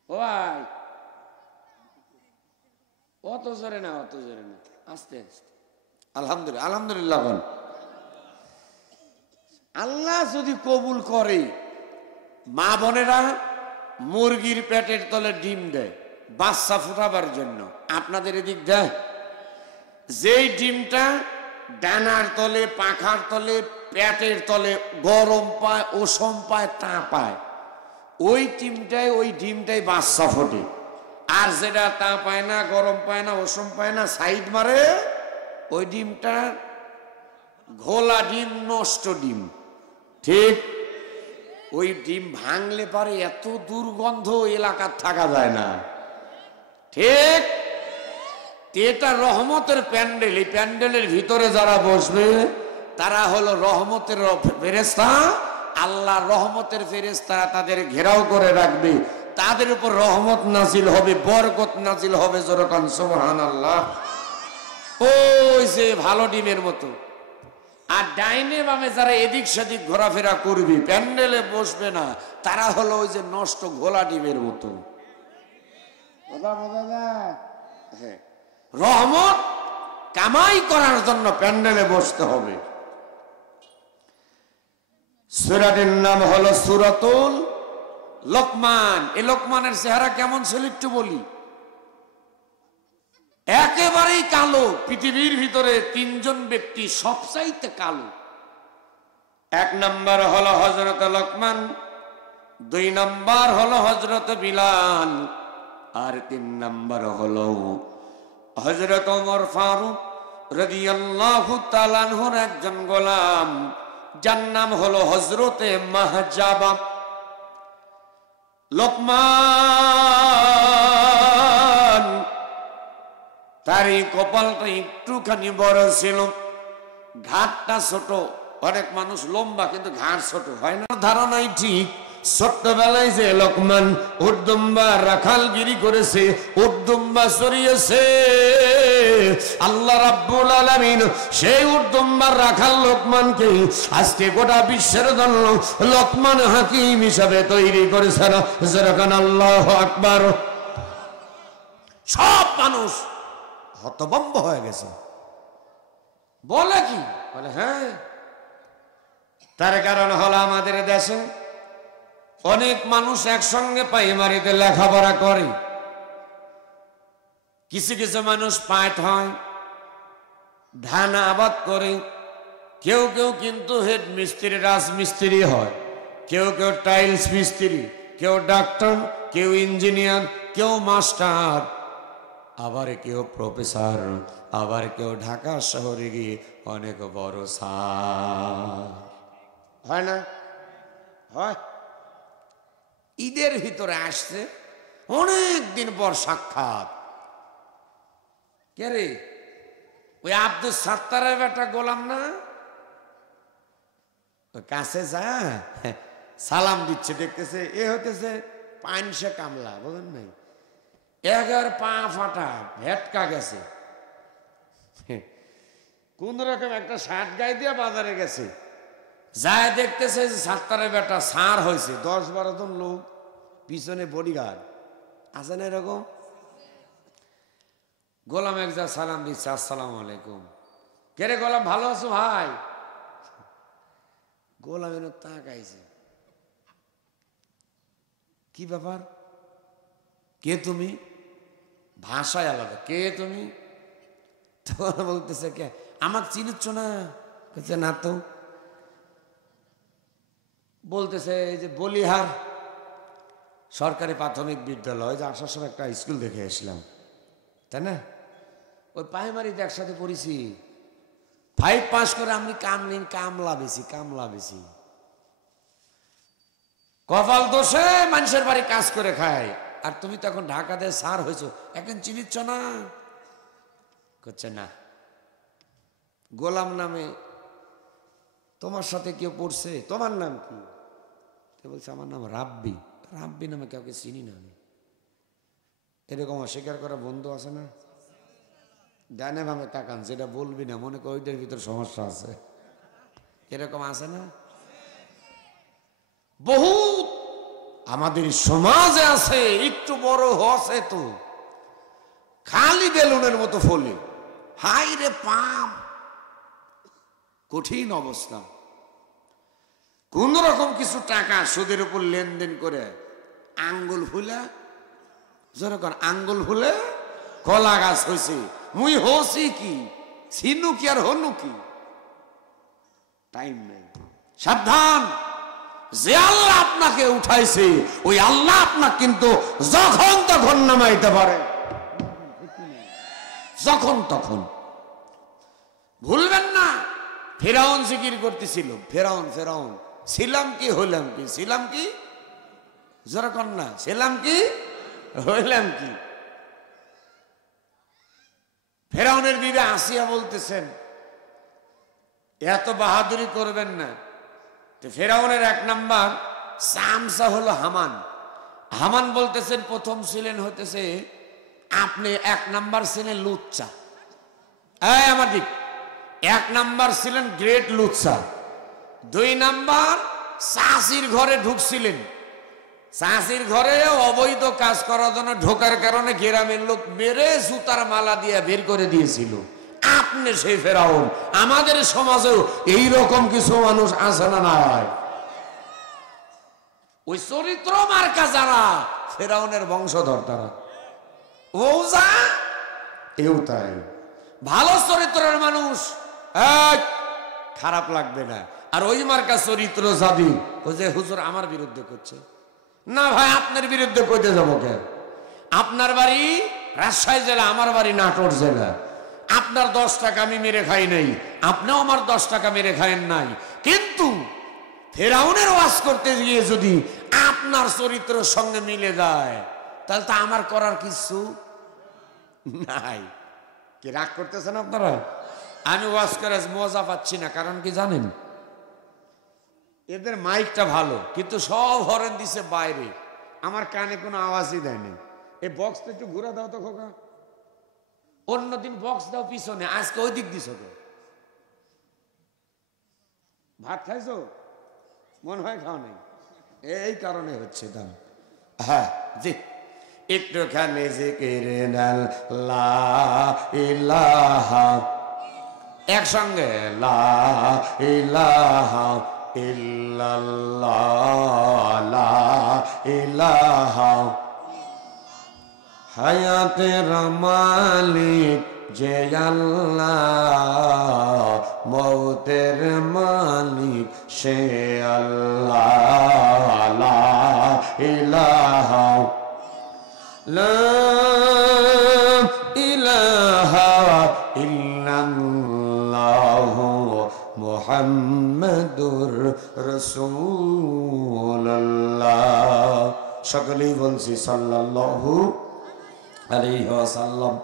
ওই অত জোরে না, অত জোরে না, আস্তে আস্তে। আলহামদুলিল্লাহ, আলহামদুলিল্লাহ। আল্লাহ যদি কবুল করে, মা বোনেরা মুরগির পেটের তলে ডিম দেয় বাচ্চা ফুটাবার জন্য। আপনাদের এদিক দেয়? যেই ডিমটা ডানার তলে, পাখার তলে, পেটের তলে গরম পায়, ওষম পায়, তা পায়, ওই ডিমটাই বাচ্চা ফোটে। আর যেটা তা পায় না, গরম পায় না, ওষম পায় না, সাইড মারে, ওই ডিমটা ঘোলা ডিম, নষ্ট ডিম। ঠিক? ওই ডিম ভাঙলে পারে এত দুর্গন্ধ এলাকার থাকা যায় না। ঠিক? এটা রহমতের প্যান্ডেল। এই প্যান্ডেলের ভিতরে যারা বসবে তারা হলো রহমতের ফেরেশতা। আল্লাহর রহমতের ফেরেশতা তাদের ঘেরাও করে রাখবে, তাদের উপর রহমত নাজিল হবে, বরকত নাজিল হবে। যেরকম সুবহানাল্লাহ। ওই যে ভালো ডিমের মতো। আর ডাইনে বামে যারা এদিক সেদিক ঘোরাফেরা করবে, প্যান্ডেলে বসবে না, তারা হলো ওই যে নষ্ট ঘোলা ডিমের মতো। হ্যাঁ, রহমত কামাই করার জন্য প্যান্ডেলে বসতে হবে। সূরাটির নাম হলো সূরাতুল লোকমান। এই লোকমানের চেহারা কেমন ছিল একটু বলি। একেবারেই কালো। পৃথিবীর ভিতরে 3 জন ব্যক্তি সবচাইতে কালো। 1 নম্বর হলো হযরত লোকমান, 2 নম্বর হলো হযরত বিলাল, আর 3 নম্বর হলো হযরত ওমর ফারুক রাদিয়াল্লাহু তাআলা আনহুর একজন গোলাম, যার নাম হলো হযরতে মাহজাবা। লোকমান তার এই কপালটা একটুখানি বড় ছিল, ঘাটটা ছোট। অনেক মানুষ লম্বা কিন্তু ঘাড় ছোট হয় না। ধারণাই ঠিক। ছোট্টবেলায় যে লোকমান উর্দুম্বা রাখালগিরি করেছে, উর্দুম্বা চড়িয়েছে, আল্লাহ রাব্বুল আলামিন সেই উর্দুম্বার রাখাল লোকমানকে আজকে গোটা বিশ্বের জন্য লোকমান হাকিম হিসাবে তৈরি করেছেন। যেরকম আল্লাহু আকবার। সব মানুষ হতভম্ব হয়ে গেছে। বলে কি? বলে হ্যাঁ। তার কারণ হলো আমাদের দেশে অনেক মানুষ একসঙ্গে প্রাইমারিতে লেখাপড়া করে। কিছু কিছু মানুষ পাট হয়, ধান আবাদ করে, কেউ কেউ কিন্তু হেড মিস্ত্রি, রাজমিস্ত্রি হয়, কেউ কেউ টাইলস মিস্ত্রি, কেউ ডাক্তার, কেউ ইঞ্জিনিয়ার, কেউ মাস্টার, আবার কেউ প্রফেসর, আবার কেউ ঢাকা শহরে গিয়ে অনেক বড় স্যার হয় না? হয়। ঈদের ভিতরে আসছে, অনেক দিন পর সাক্ষাৎ। কে রে? ওই আব্দুল সাত্তারের বেটা গোলাম না, ওই কাছে যা সালাম দিচ্ছে, দেখতেছে এ হতেছে পাইনসে কামলা, বুঝলেন নাই, এগার পা ফাটা ভেটকা গেছে, কোন রকম একটা শার্ট গায়ে দিয়ে বাজারে গেছে, যায় দেখতেছে যে সাত্তারের বেটা সার হয়েছে, 10-12 জন লোক পিছনে বডিগার্ড আছে না এরকম। গোলাম একজা সালাম দিচ্ছে, আসসালামু আলাইকুম। কে রে গোলাম, ভালো আছো ভাই? গোলাম এনে তাকাইছে, কি ব্যাপার, কে তুমি? ভাষায় আলাদা, কে তুমি? তখন বলতেছে কে, আমাকে চিনিচ্ছ না? বলছে না তো। বলতেছে এই যে বলিহার সরকারি প্রাথমিক বিদ্যালয়, যে আসার সময় একটা স্কুল দেখে আসলাম, তাই না? ওই প্রাইমারিতে একসাথে পড়েছি, 5 পাস করে আমি কামলা বেশি, কপাল দোষে মানুষের বাড়ি কাজ করে খায়, আর তুমি তো এখন ঢাকাতে সার হয়েছো, এখন চিনিচ্ছ না? করছে না। গোলাম নামে তোমার সাথে কেউ পড়ছে, তোমার নাম কি? বলছে আমার নাম রাব্বি। রাব্বি নামে কাউকে চিনি না আমি। এরকম অস্বীকার করা বন্ধু আছে না? ডানে ভাবে তাকান, যেটা বলবি না মনে কর ওইটার ভিতর সমস্যা আছে, এরকম আছে না? বহুত আমাদের সমাজে আছে, একটু বড় হসে তো খালি বেলুনের মতো ফলে, হাই রে পাম, কঠিন অবস্থা। কোন রকম কিছু টাকা সুদের উপর লেনদেন করে আঙ্গুল ফুলে, যেরকম আঙ্গুল ফুলে কলা গাছ হয়েছে, মুই হসি কি, ছিনু কি আর হনু কি, টাইম নেই। সাবধান, যে আল্লাহ আপনাকে উঠাইছে ওই আল্লাহ আপনাকে কিন্তু যখন তখন নামাইতে পারে, যখন তখন। ভুলবেন না, ফেরাউন জিকির করতেছিল, ফেরাউন ছিলাম কি হইলাম কি, ছিলাম কি, যেরকম না ছিলাম কি হইলাম কি। ফেরাউনের বিবি আসিয়া বলতেছেন এত বাহাদুরি করবেন না। তো ফেরাউনের 1 নাম্বার চামচা হলো হামান। হামান বলতেছেন প্রথম ছিলেন হইতেছে আপনি, 1 নাম্বার ছিলেন লুচ্চা, আমার দিক 1 নাম্বার ছিলেন গ্রেট লুচ্চা। 2 নাম্বার চাষির ঘরে ঢুকছিলেন, চাষির ঘরে অবৈধ কাজ করার জন্য ঢোকার কারণে গ্রামের লোক মেরে জুতার মালা দিয়ে বের করে দিয়েছিল। আপনি সেই ফেরাউন। আমাদের সমাজেও এইরকম কিছু মানুষ আছে না নাই? ওই চরিত্র মার্কা যারা ফেরাউনের বংশধর, তারা ওজা এও তাই ভালো চরিত্রের মানুষ, খারাপ লাগবে না। আর ওই মার্কা চরিত্র যাবি ওই যে হুজুর আমার বিরুদ্ধে করছে, না ভাই আপনার বিরুদ্ধে কইতে যাবো কেন? আপনার বাড়ি রাজশাহী জেলা, আমার বাড়ি নাটোর জেলা। আপনার 10 টাকা আমি মেরে খাই নাই, আপনিও আমার 10 টাকা মেরে খাইন নাই। কিন্তু ফেরাউনের ওয়াজ করতে গিয়ে যদি আপনার চরিত্রের সঙ্গে মিলে যায় তাহলে তো আমার করার কিছু নাই। কি রাগ করতেছেন আপনারা? আমি ওয়াজ করে মজা পাচ্ছি না, কারণ কি জানেন? এদের মাইকটা ভালো কিন্তু সব হরেন দিছে বাইরে, আমার কানে কোনো আওয়াজই দেয়নি। এই বক্সটা একটু ঘুরে দাও তো খোকা, অন্যদিন বক্স দাও পিছনে, আজকে ওই দিক দিছ তো। ভাত খাইছো? মনে হয় খাও নাই, এই কারণে হচ্ছে দাম। হ্যাঁ জি, একটুখানি জিকির লা ইলাহা, একসঙ্গে লা ইলাহা ইল্লাল্লাহ, লা ইলাহা। হায়াতের মালিক যে আল্লাহ, মৌতের মালিক সে আল্লাহ, লা ইলাহা, লা ইলাহা ইল্লাল্লাহ মুহাম্মাদুর রাসূলুল্লাহ। সকলেই বলছি সাল্লাল্লাহু আলাইহি ওয়াসাল্লাম।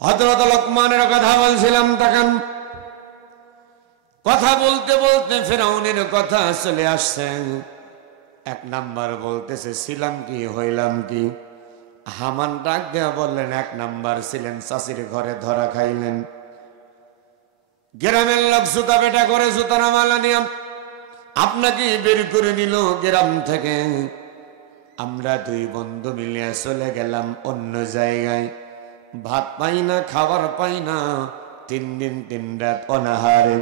হযরত লোকমানের কথা বলছিলাম, তখন কথা বলতে বলতে ফেরাউনের কথা চলে আসছে। এক নাম্বার বলতেছে ছিলাম কি হইলাম কি। হামান ডাক দেয়া বললেন, এক নাম্বার ছিলেন চাষির ঘরে ধরা খাইলেন। গ্রামের লোক জুতা পেটা করে জুতার মালা নিয়ে আপনাকে বের করে দিল গ্রাম থেকে। আমরা দুই বন্ধু মিলে চলে গেলাম অন্য জায়গায়। ভাত পাই না, খাবার পাই না, 3 দিন 3 রাত অনাহারে,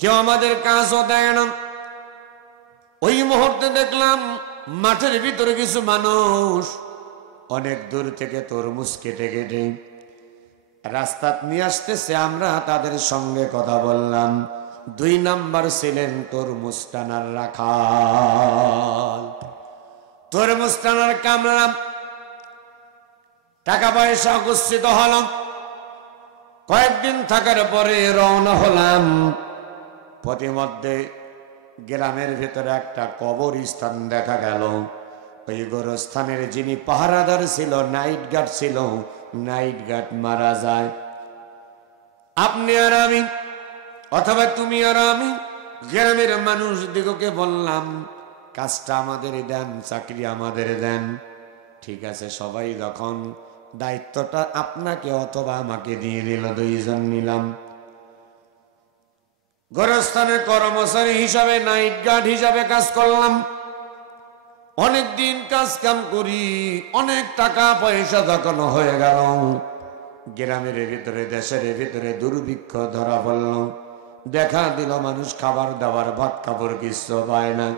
কেউ আমাদের কাজও দেয় না। ওই মুহূর্তে দেখলাম মাঠের ভিতরে কিছু মানুষ অনেক দূর থেকে তরমুজ কেটে কেটে রাস্তা নিয়ে আসতেছে। আমরা তাদের সঙ্গে কথা বললাম। 2 নাম্বার ছিলেন তরমুজ টানার রাখাল। তরমুজ টানার কামরা, টাকা পয়সা গুচ্ছিত হলাম। কয়েকদিন থাকার পরে রওনা হলাম। পথিমধ্যে গ্রামের ভেতরে একটা কবরস্থান দেখা গেল। ওই গোরস্থানের যিনি পাহারাদার ছিল, নাইট গার্ড ছিল, নাইট গার্ড মারা যায়। আপনি আর আমি, অথবা তুমি আর আমি, গ্রামের মানুষ দিগকে বললাম কাজটা আমাদের দেন, চাকরি আমাদের দেন। ঠিক আছে, সবাই যখন দায়িত্বটা আপনাকে অথবা আমাকে দিয়ে দিল, 2 জন নিলাম। গোরস্থানের কর্মচারী হিসাবে, নাইট গার্ড হিসাবে কাজ করলাম। অনেক দিন কাজ কাম করি, অনেক টাকা পয়সা যখন হয়ে গেল, গ্রামের ভিতরে দেশের ভিতরে দুর্ভিক্ষ ধরা পড়ল। দেখা দিল মানুষ খাবার দাবার, ভাত কাপড় কিছু পায় না।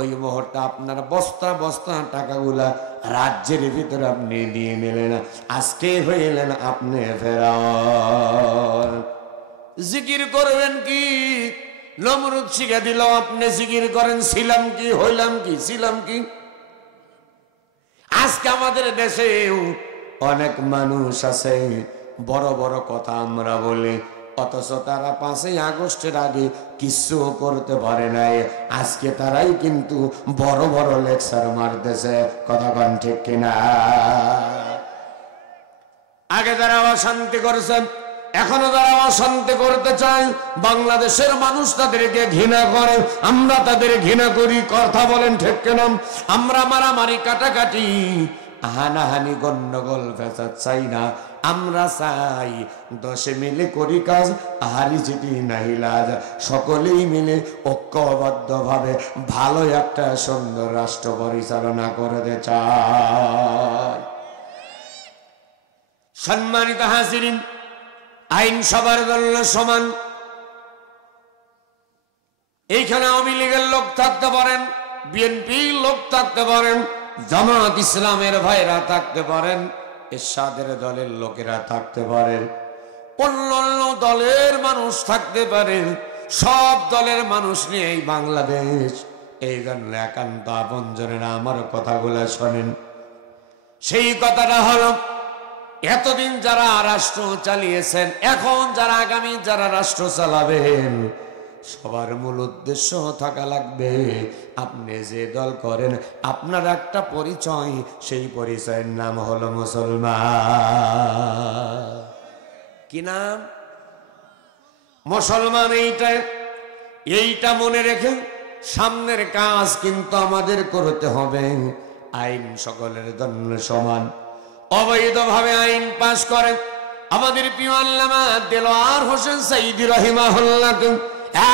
ওই মুহূর্তে আপনার বস্তা বস্তা টাকাগুলা রাজ্যের ভিতরে আপনি দিয়ে নিলেন। আজকে হইলেন আপনি ফেরাউন। জিকির করবেন কি? নমরুদ শিখে দিল, আপনি জিকির করেন ছিলাম কি হইলাম কি, ছিলাম কি। আজকে আমাদের দেশে অনেক মানুষ আছে বড় বড় কথা আমরা বলি, অথচ তারা 5ই আগস্টের আগে কিছু করতে পারে নাই। আজকে তারাই কিন্তু বড় বড় লেকচার মারতেছে। কথা কন ঠিক কিনা? আগে যারা অশান্তি করছেন, এখনো যারা অশান্তি করতে চায়, বাংলাদেশের মানুষ তাদেরকে ঘৃণা করে, আমরা তাদের ঘৃণা করি। কথা বলেন ঠিক কিনা? আমরা মারামারি, কাটাকাটি, হানাহানি, গন্ডগোল, ফেসাদ চাই না। আমরা চাই 10 মিলে করি কাজ, হারি জিতি নাহি লাজ। সকলেই মিলে ঐক্যবদ্ধ ভাবে ভালো একটা সুন্দর রাষ্ট্র পরিচালনা করতে চাই। সম্মানিত হাজিরিন, আইন সবার জন্য সমান। এইখানে আওয়ামী লীগের লোক থাকতে পারেন, বিএনপির লোক থাকতে পারেন, জামাত ইসলামের ভাইরা থাকতে পারেন, এরশাদের দলের লোকেরা থাকতে পারেন, অন্য অন্য দলের মানুষ থাকতে পারেন। সব দলের মানুষ নিয়ে এই বাংলাদেশ। এই জন্য একান্ত আপনজনেরা আমার কথাগুলো শোনেন। সেই কথাটা হলো, এতদিন যারা রাষ্ট্র চালিয়েছেন, এখন যারা আগামী যারা রাষ্ট্র চালাবেন, সবার মূল উদ্দেশ্য থাকা লাগবে আপনি যে দল করেন আপনার একটা পরিচয়, সেই পরিচয়ের নাম হলো মুসলমান। কি নাম? মুসলমান। এইটা মনে রেখে সামনের কাজ কিন্তু আমাদের করতে হবে। আইন সকলের জন্য সমান। অবৈধভাবে আইন পাশ করেন আমাদের প্রিয় আল্লামা দেলোয়ার হোসেন সাইদি রাহিমাহুল্লাহ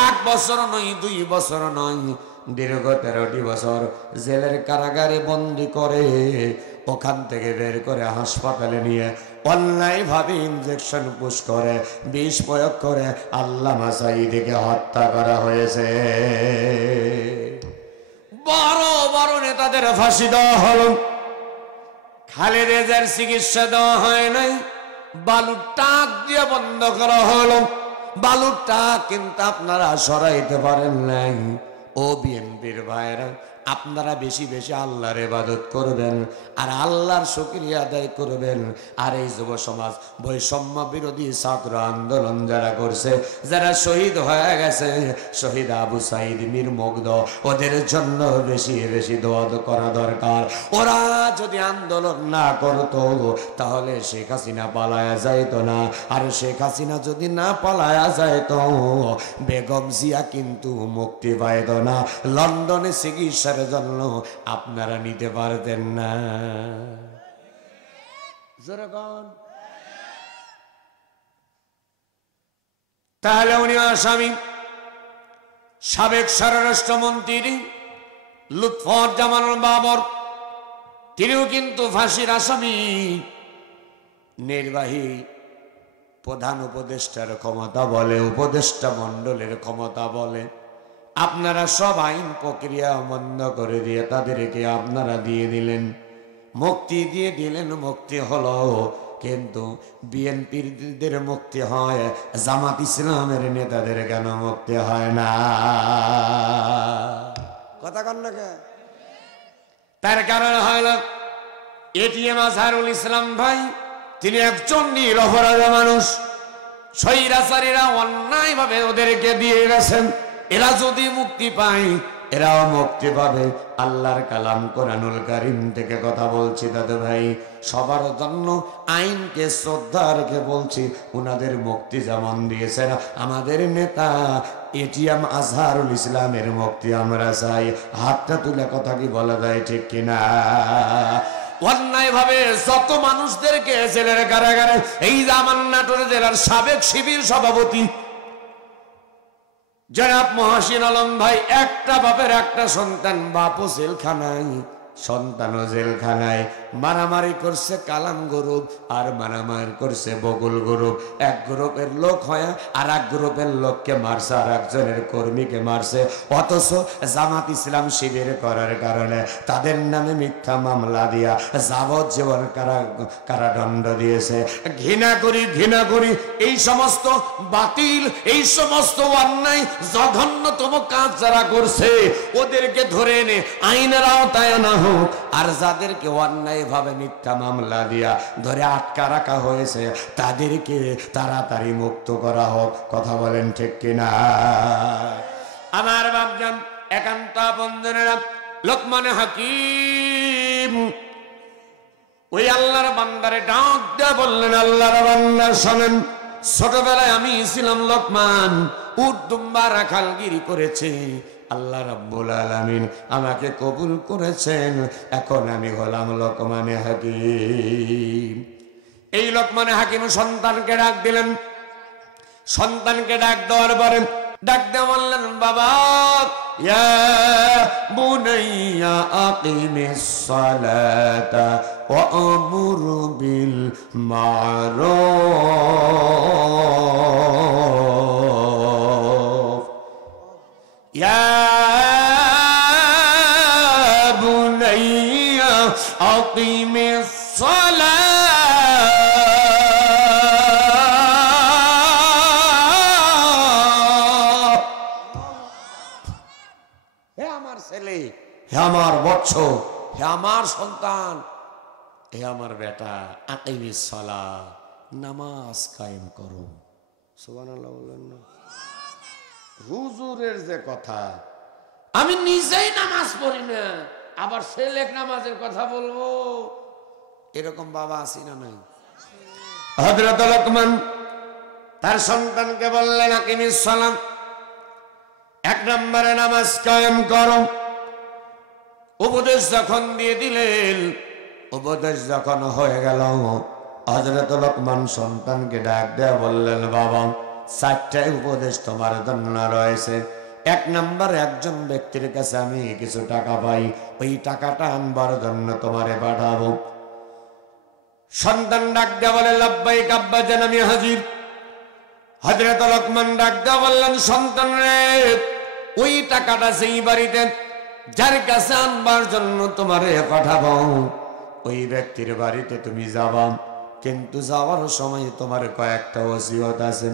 1 বছর নয়, 2 বছর নয়, দীর্ঘ 13টি বছর জেলের কারাগারে বন্দি করে, ওখান থেকে বের করে হাসপাতালে নিয়ে অন্যায় ভাবে ইনজেকশন পুশ করে, বিষ প্রয়োগ করে আল্লামা সাইদিকে হত্যা করা হয়েছে। বড় বড় নেতাদের ফাঁসি দেওয়া হলো, খালেদা জিয়ার চিকিৎসা দেওয়া হয় নাই, বালুর টাক দিয়ে বন্ধ করা হলো। বালুর টাক কিন্তু আপনারা সরাইতে পারেন নাই। ও বিএনপির ভাইরা, আপনারা বেশি বেশি আল্লাহর ইবাদত করবেন আর আল্লাহর শুকরিয়া আদায় করবেন। আর এই যুব সমাজ বৈষম্য বিরোধী ছাত্র আন্দোলন যারা করছে, যারা শহীদ হয়ে গেছে, শহীদ আবু সাইদ মীর মুগ্ধ, ওদের জন্য বেশি বেশি দোয়া করা দরকার। ওরা যদি আন্দোলন না করতো তাহলে শেখ হাসিনা পালায়া যাইতো না। আর শেখ হাসিনা যদি না পালায়া যাইতো বেগম জিয়া কিন্তু মুক্তি পাইত না। লন্ডনে চিকিৎসার জন্য আপনারা নিতে পারতেন না। তাহলে উনি আসামি সাবেক স্বরাষ্ট্রমন্ত্রী লুৎফুজ্জামান বাবর, তিনিও কিন্তু ফাঁসির আসামি। নির্বাহী প্রধান উপদেষ্টার ক্ষমতা বলে, উপদেষ্টা মণ্ডলের ক্ষমতা বলে, আপনারা সব আইন প্রক্রিয়া বন্ধ করে দিয়ে তাদেরকে আপনারা দিয়ে দিলেন, মুক্তি দিয়ে দিলেন। মুক্তি হলো, কিন্তু বিএনপির মুক্তি হয়, জামাত ইসলামের নেতাদের কেন মুক্তি হয় না? কথা কন না কে? তার কারণ হলো এটিএম আজহারুল ইসলাম ভাই, তিনি একজন নিরপরাধ মানুষ। স্বৈরাচারীরা অন্যায়ভাবে ওদেরকে দিয়ে গেছেন। এরা যদি মুক্তি পায় এরাও মুক্তি পাবে। আল্লাহর কালাম কোরআনুল কারীম থেকে কথা বলছি দাদু ভাই, সবার জন্য আইনকে শ্রদ্ধা রেখে বলছি, উনাদের মুক্তি যেমন দিয়েছেন আমাদের নেতা এটিএম আজহারুল ইসলামের মুক্তি আমরা চাই। হাতটা তুলে কথা কি বলা যায়, ঠিক কিনা? অন্যায় ভাবে যত মানুষদেরকে জেলের কারাগারে, এই যে আমার নাটোর জেলার সাবেক শিবির সভাপতি জনাব মহসিন আলম ভাই, একটা বাপের একটা সন্তান, বাপও জেলখানায়, সন্তানও জেলখানায়। মারামারি করছে কালাম গ্রুপ আর মারামারি করছে বকুল গ্রুপ। এক গ্রুপের লোক হয় আর এক গ্রুপের লোককে মারছে, আর একজনের কর্মীকে মারছে। অথচ জামাত ইসলাম শিবির করার কারণে তাদের নামে মিথ্যা মামলা দিয়া যাবজ্জীবন কারাদণ্ড দিয়েছে। ঘৃণা করি, ঘৃণা করি এই সমস্ত বাতিল, এই সমস্ত অন্যায় জঘন্যতম কাজ যারা করছে ওদেরকে ধরে এনে আইনের আওতায় আনা হোক। আর যাদেরকে অন্যায় ভাবে মিথ্যা মামলা দিয়া ধরে আটকা রাখা হয়েছে তাদেরকে তাড়াতাড়ি মুক্ত করা হোক। কথা বলেন ঠিক কিনা? আমার বাপজান একান্ত বন্ধনেরা, লোকমান হাকিম ওই আল্লাহর বান্দারে ডাক দিয়ে বললেন, আল্লাহর বান্দা শোনেন, ছোটবেলায় আমি ছিলাম লোকমান, উট দুম্বা রাখালগিরি করেছি। আল্লাহ রাব্বুল আলামিন আমাকে কবুল করেছেন, এখন আমি হলাম লোকমানে হাকিম। এই লোকমানে হাকিম সন্তানকে ডাক দিলেন। সন্তানকে ডাক দেওয়ার পরে ডাক দিয়ে বললেন, বাবা, ইয়া বুনাইয়া আকিমিস সালাতা ওয়া আমুর বিল মারুফ। ইয়া বুনাইয়া আকিমিস সালাতা ছেলে, হে আমার বৎস, হে আমার সন্তান, হে আমার বেটা, আকিমিস সালাহ, নামাজ কায়েম করো। সুবহানাল্লাহ বলেন না? হুজুরের যে কথা, আমি নিজেই নামাজ পড়ি না, আবার ছেলে নামাজের কথা বলবো, এরকম বাবা আছি না নাই? হযরত লোকমান তার সন্তানকে বললেন, আকিমিস সালাহ, এক নম্বরে নামাজ কায়েম করো। উপদেশ যখন দিয়ে দিলেন, উপদেশ যখন হয়ে গেল, হযরত লোকমান সন্তানকে ডাক দেয়া বললেন, বাবা, চারটায় উপদেশ তোমার জন্য রয়েছে। এক নম্বর, একজন ব্যক্তির কাছে আমি কিছু টাকা পাই, ওই টাকাটা আনবার জন্য তোমারে পাঠাবো। সন্তান ডাক দেয়া বলে, লাব্বাইক আব্বাজান, আমি হাজির। হযরত লোকমান ডাক দেয়া বললেন, সন্তান রে, ওই টাকাটা সেই বাড়িতে যার কাছে আনবার জন্য তোমারে পাঠাবো, ওই ব্যক্তির বাড়িতে তুমি যাবা, কিন্তু যাওয়ার সময় তোমার কয়েকটা ওসিয়ত আছে।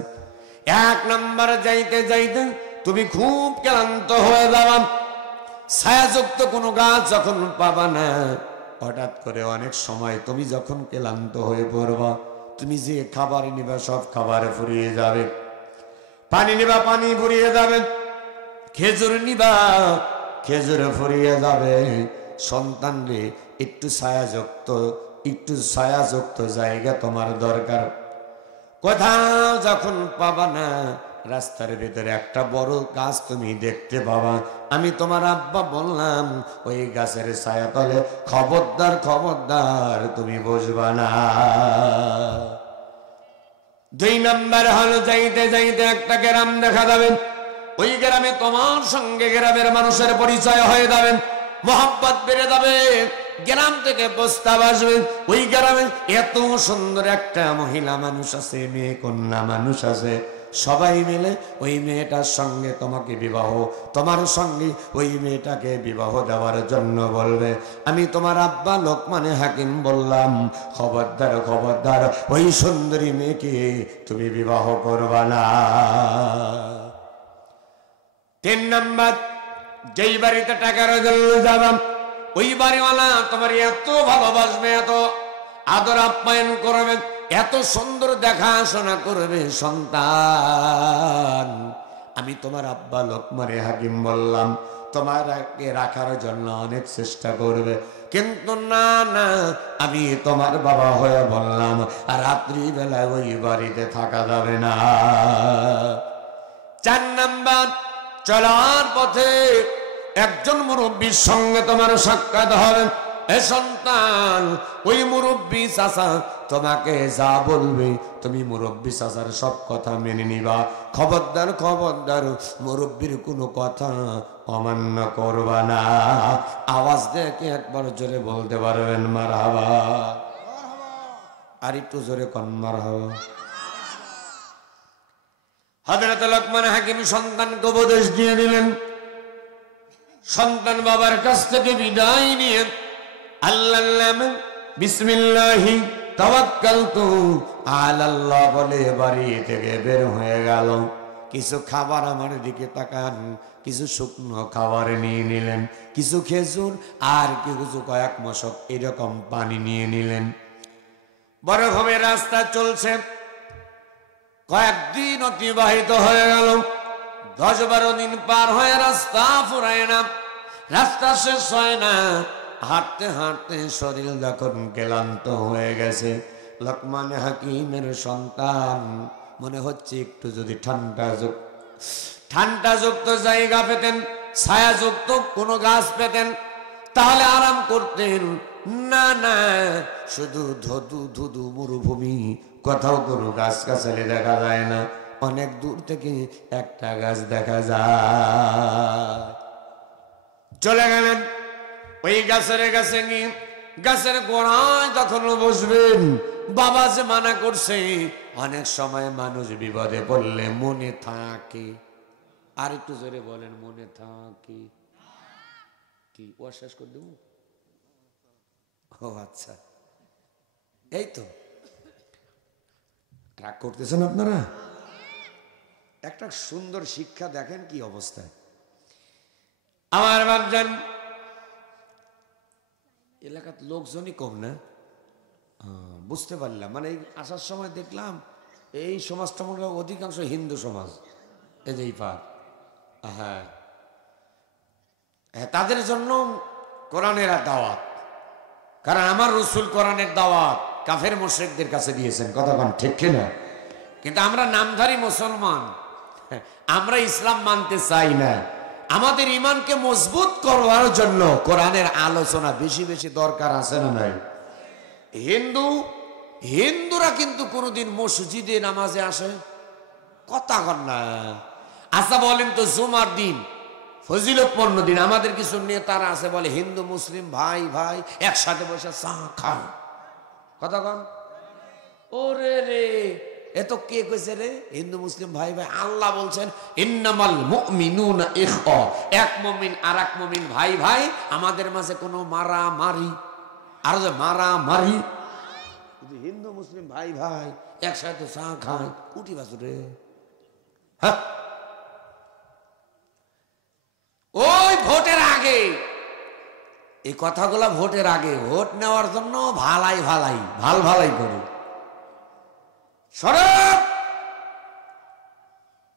এক নম্বর, যাইতে যাইতে তুমি খুব ক্লান্ত হয়ে যাবা, ছায়াযুক্ত কোনো গাছ যখন পাবা না, হঠাৎ করে অনেক সময় তুমি যখন ক্লান্ত হয়ে পড়বা, তুমি যে খাবার নিবা সব খাবারে ফুরিয়ে যাবে, পানি নিবা পানি ফুরিয়ে যাবে, খেজুর নিবা খেজুরে ফুরিয়ে যাবে। সন্তান রে, একটু ছায়াযুক্ত জায়গা তোমার দরকার। কোথাও যখন পাবা না, রাস্তার ভিতরে একটা বড় গাছ তুমি দেখতে পাবা, আমি তোমার আব্বা বললাম ওই গাছের ছায়া তলে খবরদার তুমি বসবা না। 2 নাম্বার হলো, যাইতে যাইতে একটা গ্রাম দেখা যাবে, ওই গ্রামে তোমার সঙ্গে গ্রামের মানুষের পরিচয় হয়ে যাবে, মোহাব্বত বেড়ে যাবে, গ্রাম থেকে প্রস্তাব আসবে। ওই গ্রামে এত সুন্দর একটা মহিলা মানুষ আছে, মেয়ে কন্যা মানুষ আছে, সবাই মিলে ওই মেয়েটার সঙ্গে তোমাকে তোমার সঙ্গে ওই মেয়েটাকে বিবাহ দেওয়ার জন্য বলবে। আমি তোমার আব্বা লোকমানে হাকিম বললাম, খবরদার ওই সুন্দরী মেয়েকে তুমি বিবাহ করবা না। 3 নাম্বার, যেই বাড়িতে টাকার জন্য যাবা, ওই বাড়িওয়ালা তোমার এত ভালোবাসবে, এত আদর আপ্যায়ন করবে, এত সুন্দর দেখাশোনা করবে। সন্তান, আমি তোমার আব্বা লোকমানে হাকিম বললাম, তোমাকে রাখার জন্য অনেক চেষ্টা করবে, কিন্তু না, আমি তোমার বাবা হয়ে বললাম, আর রাত্রি বেলায় ওই বাড়িতে থাকা যাবে না। 4 নাম্বার, চলার পথে একজন মুরব্বীর সঙ্গে তোমার সাক্ষাৎ হবে। এ সন্তান, ওই মুরব্বী চাচা তোমাকে যা বলবে তুমি মুরব্বী চাচার সব কথা মেনে নিবা। খবরদার মুরব্বীর কোনো কথা অমান্য করবা না। আওয়াজ দেখে একবার জোরে বলতে পারবেন মারহাবা? আর একটু জোরে কন মারহাবা। হযরত লোকমান হাকিম সন্তানকে উপদেশ দিয়ে দিলেন। সন্তান বাবার কাছ থেকে বিদায় নিয়ে আল্লাহর নামে বিসমিল্লাহি তাওয়াক্কালতু আলাল্লাহ বলে বাড়ি থেকে বের হয়ে গেল। কিছু খাবার আমার দিকে তাকান, কিছু শুকনো খাবার নিয়ে নিলেন, কিছু খেজুর আর কিছু কয়েক মশক এরকম পানি নিয়ে নিলেন। বরফে রাস্তা চলছে, কয়েকদিন অতিবাহিত হয়ে গেল, 10-12 দিন পার হয়ে রাস্তা ফুরায় না, রাস্তা শেষ হয় না। হাঁটতে হাঁটতে শরীর যখন ক্লান্ত হয়ে গেছে, লোকমান হাকিমের সন্তান মনে হচ্ছে একটু যদি ঠান্ডাযুক্ত জায়গা পেতেন, ছায়াযুক্ত কোনো গাছ পেতেন, তাহলে আরাম করতেন। না, শুধু ধুধু মরুভূমি, কোথাও কোনো গাছ গাছালি দেখা যায় না। অনেক দূর থেকে একটা গাছ দেখা যায়। চলে গেলেন ওই গাছের কাছে গিয়ে, গাছের গোড়ায় তখন বসবেন। বাবা যে মানা করছে, অনেক সময় মানুষ বিপদে পড়লে মনে থাকে। আর একটু জোরে বলেন, মনে থাকে কি? ও শেষ করে দেব? ও আচ্ছা, এই তো রাগ করতেছেন আপনারা? একটা সুন্দর শিক্ষা দেখেন কি অবস্থায়। আমার বাপজান এলাকার লোকজনই কম না, বুঝতে পারলাম। মানে আসার সময় দেখলাম এই সমাজটা মনে হয় অধিকাংশ হিন্দু সমাজ, এই যে পার। হ্যাঁ, তাদের জন্য কোরআনের দাওয়াত, কারণ আমার রসুল কোরআনের দাওয়াত কাফের মুশরিকদের কাছে দিয়েছেন। কথা কোন ঠিক কিনা? কিন্তু আমরা নামধারী মুসলমান, আমরা ইসলাম মানতে চাই না। আমাদের ইমানকে মজবুত করার জন্য কোরআনের আলোচনা বেশি বেশি দরকার আছে না নাই? হিন্দুরা কিন্তু কোনোদিন মসজিদে নামাজে আসে? কথা কন না। আচ্ছা বলেন তো, জুমার দিন ফজিলতপূর্ণ দিন, আমাদের কিছু নেতারা আছে বলে হিন্দু মুসলিম ভাই ভাই একসাথে বসে চা খান। কথা কন। ওরে রে, এত কে কইছে রে হিন্দু মুসলিম ভাই ভাই? আল্লাহ বলছেন ইন্নামাল মুমিনুনা ইখওয়া, এক মুমিন আর এক মুমিন ভাই ভাই, আমাদের মাঝে কোনো মারামারি আর যে মারামারি। হিন্দু মুসলিম ভাই ভাই একসাথে চা খায়, উঠি বাসু রে। হ্যাঁ, ওই ভোটের আগে, এই কথাগুলা ভোটের আগে, ভোট নেওয়ার জন্য ভালাই ভালাই ভাল ভালাই করে সরব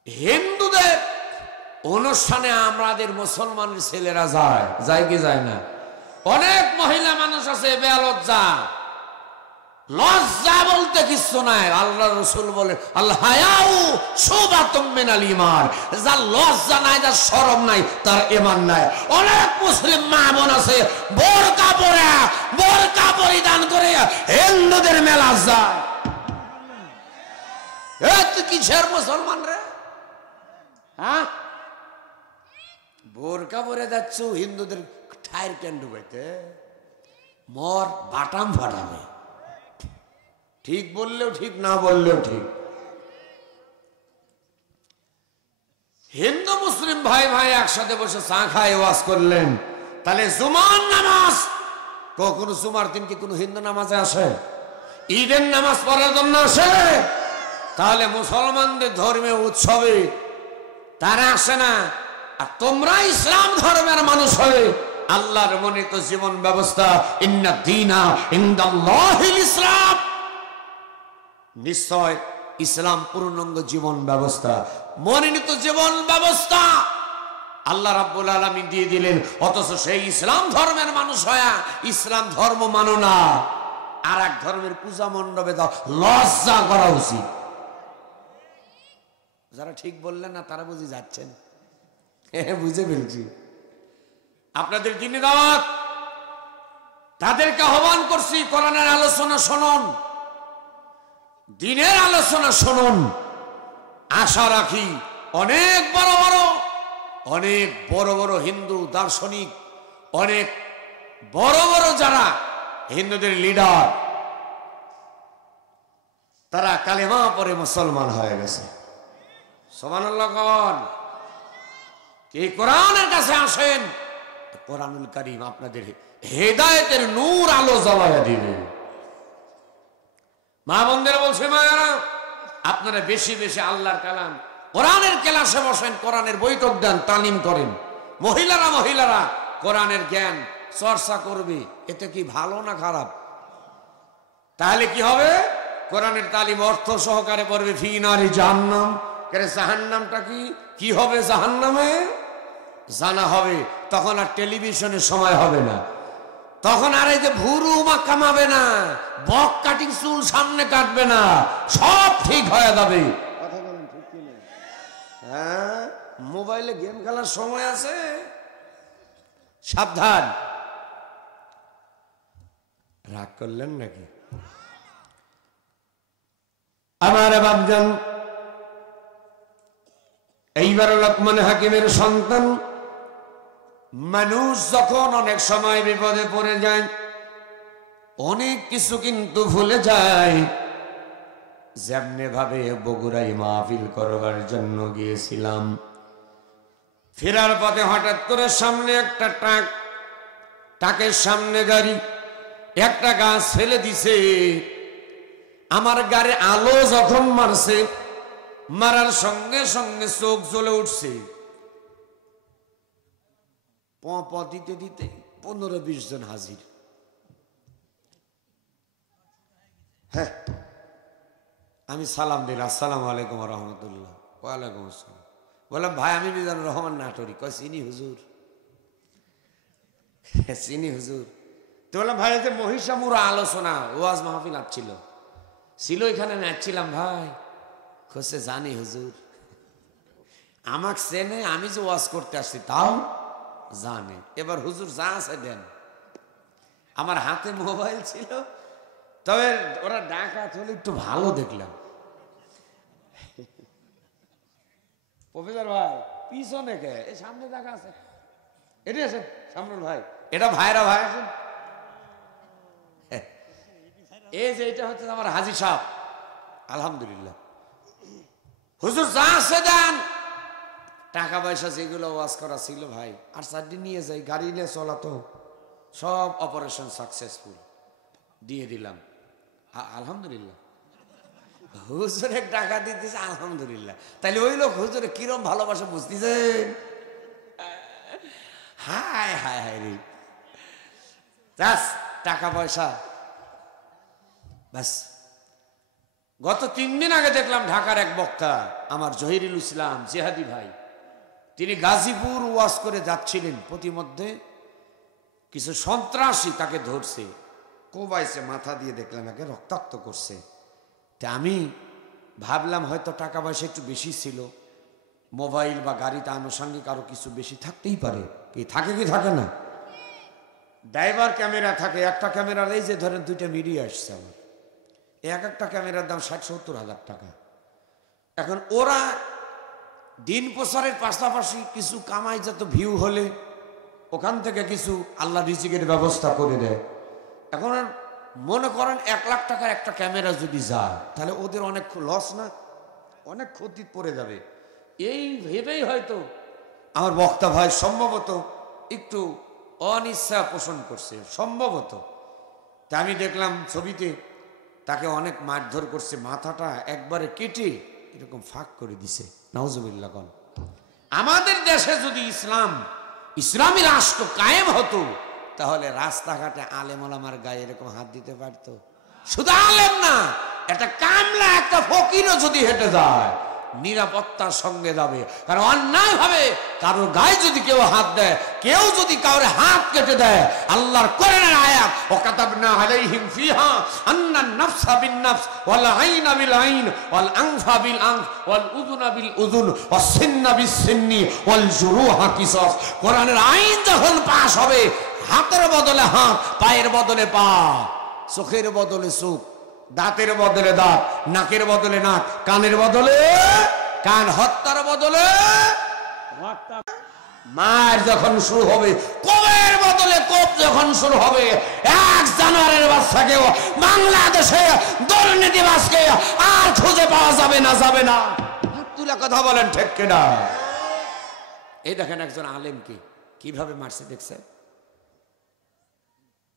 হিন্দুদের অনুষ্ঠানে আমাদের মুসলমানের ছেলেরা যায়, যায় কি যায় না? অনেক মহিলা মানুষ আছে বেলজ্জা, লজ্জা বলতে কিছু নাই। আল্লাহ রসুল বলে আল হায়াউ শুবাতুম মিনাল ঈমান, যার লজ্জা নাই, যার শরম নাই, তার ঈমান নাই। অনেক মুসলিম মা বোন আছে বোরকা পরিধান করে হিন্দুদের মেলা যায়। তুই কিসের মুসলমান রে? হ্যাঁ, বোরকা পরে যাচ্ছ হিন্দুদের ঠায়ের কেন ডুবাইতে? মর বাটাম ফাটাবে। ঠিক বললেও ঠিক, না বললেও ঠিক। হিন্দু মুসলিম ভাই ভাই একসাথে বসে চা খায় ওয়াজ করলেন, তাহলে জুমার নামাজ, কখনো জুমার দিন কি কোনো হিন্দু নামাজে আসে? ঈদের নামাজ পড়ার জন্য আসে? তাহলে মুসলমানদের ধর্মীয় উৎসবে তারা আসে না। আর তোমরা ইসলাম ধর্মের মানুষ হয়ে আল্লাহর মনোনীত জীবন ব্যবস্থা, ইন্না দীনা ইনদাল্লাহিল ইসলাম, নিশ্চয় ইসলাম পূর্ণাঙ্গ জীবন ব্যবস্থা, মনোনীত জীবন ব্যবস্থা আল্লাহ রাব্বুল আলামিন দিয়ে দিলেন। অথচ সেই ইসলাম ধর্মের মানুষ হয়া ইসলাম ধর্ম মানো না, আর এক ধর্মের পূজা মণ্ডপে দাও, লজ্জা করা উচিত। যারা ঠিক বললেন না তারা বুঝে যাচ্ছেন, বুঝে ফেলছি। আপনাদের দিনে দাওয়াত, তাদেরকে আহ্বান করছি কোরআনের আলোচনা শুনুন, দিনের আলোচনা শুনুন। আশা রাখি অনেক বড় বড় হিন্দু দার্শনিক, অনেক বড় বড় যারা হিন্দুদের লিডার, তারা কালেমা পড়ে মুসলমান হয়ে গেছে। সুবহানাল্লাহ। কোন এই কোরআনের কাছে আসেন, কোরআনুল কারীম আপনাদের হেদায়েতের নূর আলো জ্বালায়া দিবে। মা বোনদের বলছে, মায়েরা আপনারা বেশি বেশি আল্লাহর কালাম কোরআনের ক্লাসে বসেন, কোরআনের বৈঠক দেন, তালিম করেন। মহিলারা কোরআনের জ্ঞান চর্চা করবে, এতে কি ভালো না খারাপ? তাহলে কি হবে? কোরআনের তালিম অর্থ সহকারে পড়বে। ফি নারি জাহান্নাম, জাহান্নামটা কি হবে? জাহান্নামে জানা হবে। তখন আর টেলিভিশনের সময় হবে না, তখন আর এই যে ভুরু কামাবে না, বক কাটিং চুল সামনে কাটবে না, সব ঠিক হয়ে যাবে। কথা বলেন ঠিক কি না? হ্যাঁ, মোবাইলে গেম খেলার সময় আছে, সাবধান। রাগ করলেন নাকি আমার বাপজান? এইবার লোকমান হাকিমের সন্তান মানুষ যখন অনেক সময় বিপদে পড়ে যায়, অনেক কিছু কিন্তু ভুলে যায়। যেমনে ভাবে বগুড়ায় মাহফিল করবার জন্য গিয়েছিলাম, ফেরার পথে হঠাৎ করে সামনে একটা ট্রাকের সামনে গাড়ি একটা গাছ ফেলে দিছে। আমার গাড়ি আলো যখন মারছে, মারার সঙ্গে সঙ্গে চোখ জ্বলে উঠছে। দিতে দিতে 15-20 জন হাজির। হ্যাঁ, আমি সালাম দিলাম, আসসালামু আলাইকুম ওয়া রাহমাতুল্লাহ। ওয়ালাইকুম আসসালাম। বললাম, ভাই আমি মিজানুর রহমান নাটোরি। কয়, চিনি হুজুর। চিনি হুজুর। তো বললাম, ভাই যে মহিষামুরা আলোচনা ওয়াজ মাহফিল ছিল এখানে নাচছিলাম ভাই। কইছে, জানি হুজুর। আমাকে চেনে, আমি যে ওয়াজ করতে আসছি তাও জানে। এবার হুজুর যা আছে দেন। আমার হাতে মোবাইল ছিল, তবে ওরা ডাকাত হলে একটু ভালো দেখলাম। প্রফেসর ভাই পিছনে কে? এই সামনে দেখা আছে, এটা আছে সামনের ভাই, এটা ভাইরা ভাই আছেন। এই যে এটা হচ্ছে আমার হাজী সাহেব, আলহামদুলিল্লাহ। হুজুর যা আছে দেন। টাকা পয়সা যেগুলো ওয়াজ করা ছিল ভাই, আর 4 দিন নিয়ে যাই, গাড়ি নিয়ে চলা তো, সব অপারেশন সাকসেসফুল দিয়ে দিলাম, আলহামদুলিল্লাহ। হুজুরে টাকা দিতেছে, আলহামদুলিল্লাহ। তাইলে ওই লোক হুজুরে কিরম ভালোবাসা বুঝতেছেন? হায় হায় হায় রে, টাকা পয়সা ব্যাস। গত 3 দিন আগে দেখলাম ঢাকার এক বক্তা আমার জহিরুল ইসলাম জেহাদি ভাই, তিনি গাজীপুর ওয়াজ করে যাচ্ছিলেন, প্রতিমধ্যে কিছু সন্ত্রাসী তাকে ধরছে, কোবাইছে, মাথা দিয়ে দেখলাম একে রক্তাক্ত করছে। তা আমি ভাবলাম হয়তো টাকা পয়সা একটু বেশি ছিল, মোবাইল বা গাড়িতে আনুষঙ্গিক আরো কিছু বেশি থাকতেই পারে। কি থাকে কি থাকে না? ড্রাইভার ক্যামেরা থাকে, একটা ক্যামেরার এই যে ধরেন 2টা মিডিয়া আসছে আমার, এক একটা ক্যামেরার দাম 60-70 হাজার টাকা। এখন ওরা দিন প্রচারের পাশাপাশি কিছু কামাই, যত ভিউ হলে ওখান থেকে কিছু আল্লাহ রিজিকের ব্যবস্থা করে দেয়। এখন মনে করেন 1 লাখ টাকার একটা ক্যামেরা যদি যায়, তাহলে ওদের অনেক লস না, অনেক ক্ষতি পড়ে যাবে। এই ভেবেই হয়তো আমার বক্তা ভাই সম্ভবত একটু অনিচ্ছা পোষণ করছে, সম্ভবত। তা আমি দেখলাম ছবিতে তাকে অনেক মারধর করছে, মাথাটা একবারে কেটে এরকম ফাঁক করে দিছে। নাউজুবিল্লাহ। আমাদের দেশে যদি ইসলামী রাষ্ট্র কায়েম হতো, তাহলে রাস্তাঘাটে আলেম ওলামার গায়ে এরকম হাত দিতে পারতো। শুধু আলেম না, একটা কামলা, একটা ফকিরও যদি হেঁটে যায়, নিরাপত্তার সঙ্গে যাবে। কারণ অন্যায় ভাবে কারোর গায়ে যদি কেউ হাত দেয়, কেউ যদি কারোর হাত কেটে দেয়, আল্লাহর কোরআনের আয়াত, ওয়াকাতাবনা আলাইহিম ফিহা আন্নান নাফসা বিন নাফস ওয়াল আইনা বিল আইন ওয়াল আনফা বিল আনফ ওয়াল উযুনা বিল উযুন ওয়াস সিন্না বিস সিন্নি ওয়াল জুরুহা কিসাস। কোরআনের আইন যখন পাশ হবে, হাতের বদলে হাত, পায়ের বদলে পা, চোখের বদলে চোখ, দাঁতের বদলে দাঁত, নাকের বদলে নাক, কানের বদলে কান, হত্যার বদলে মার যখন শুরু হবে, কোপের বদলে কোপ যখন শুরু হবে, 1 জানুয়ারির বাচ্চাকেও বাংলাদেশে দুর্নীতিবাজকে আর খুঁজে পাওয়া যাবে না, যাবে না। তুলা কথা বলেন ঠিক কিনা? এই দেখেন একজন আলেমকে কিভাবে মারছে, দেখছেন?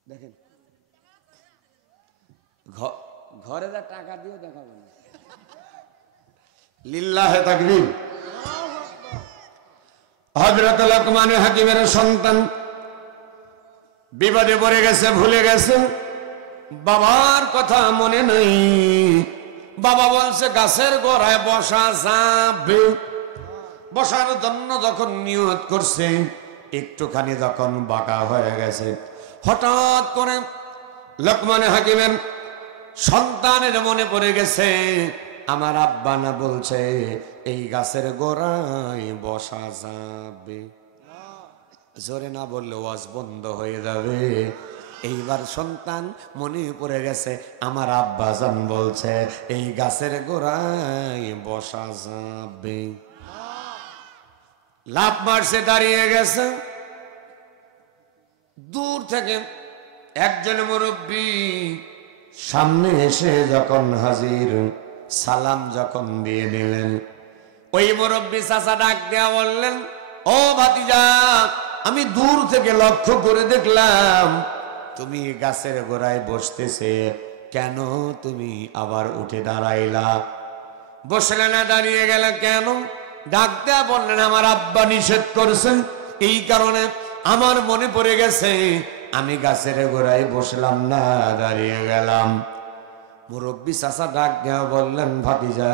দেখেন ঘরে যা টাকা দিও দেখাবো না। লিল্লাহে তাকবীর। হযরত লোকমান হাকিমের সন্তান বিপদে পড়ে গেছে, ভুলে গেছে, বাবার কথা মনে নেই। বাবা বলছে গাছের গোড়ায় বসা যাবে, বসার জন্য যখন নিয়ত করছে, একটুখানি যখন বাঁকা হয়ে গেছে, হঠাৎ করে লোকমান হাকিমের সন্তানের মনে পড়ে গেছে, আমার আব্বা না বলছে এই গাছের গোড়ায় বসা যাবে। জোরে না বললে ওয়াজ বন্ধ হয়ে যাবে। এইবার সন্তান মনে পড়ে গেছে, আমার আব্বা জান বলছে এই গাছের গোড়ায় বসা যাবে। লাফ মারছে, দাঁড়িয়ে গেছে। দূর থেকে একজন মুরব্বী সামনে এসে যখন হাজির, সালাম যখন দিয়ে দিলেন, ওই মুরব্বী চাচা ডাক দেয়া বললেন, ও ভাতিজা, আমি দূর থেকে লক্ষ্য করে দেখলাম তুমি গাছের গোড়ায় বসতেছে, কেন তুমি আবার উঠে দাঁড়াইলা? বসলে না, দাঁড়িয়ে গেলে কেন? ডাক দেয়া বললেন, আমার আব্বা নিষেধ করছেন, এই কারণে আমার মনে পড়ে গেছে, আমি গাছের গোড়ায় বসলাম না, দাঁড়িয়ে গেলাম। মুরব্বী চাচা ডাক দেয়া বললেন, ভাতিজা,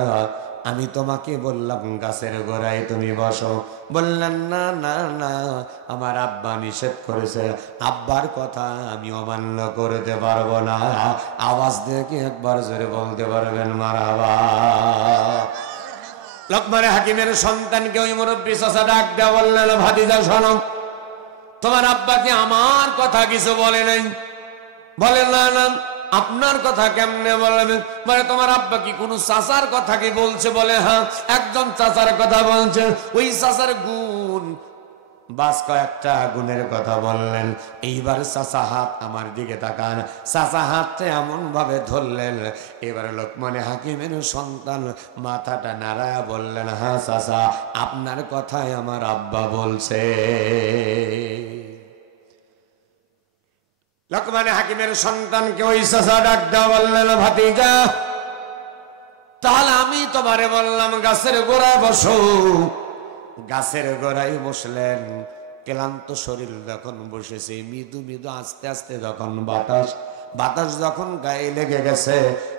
আমি তোমাকে বললাম গাছের গোড়ায় তুমি বসো। বললেন, না না না, আমার আব্বা নিষেধ করেছে, আব্বার কথা আমি অমান্য করতে পারবো না। আওয়াজ দিয়ে কি একবার জোরে বলতে পারবেন মারহাবা? লোকমান হাকিমের সন্তানকে ওই মুরব্বী চাচা ডাক দেয়া বললেন, ভাতিজা শোনো, তোমার আব্বা কি আমার কথা কিছু বলে নাই? বলে, না না, আপনার কথা কেমনে বলবে? মানে তোমার আব্বা কি কোন চাচার কথা কি বলছে? বলে, হ্যাঁ, একজন চাচার কথা বলছে। ওই চাচার গুণ, বাস কয়েকটা গুণের কথা বললেন। এইবার চাচা হাত আমার দিকে তাকান, চাচা হাতটা এমন ভাবে ধরলেন, এবারে লোকমান হাকিমের সন্তান মাথাটা নাড়ায়া বললেন, হ্যাঁ চাচা, আপনার কথাই আমার আব্বা বলছে। লোকমান হাকিমের সন্তানকে ওই চাচা ডাক দেওয়া বললেন, ভাতিজা, তাহলে আমি তোমারে বললাম গাছের গোড়ায় বসো, গাছের গোড়ায় বসলেন, ক্লান্ত শরীর যখন বসেছে, মৃদু মৃদু আস্তে আস্তে যখন বাতাস যখন গায়ে লেগে গেছে,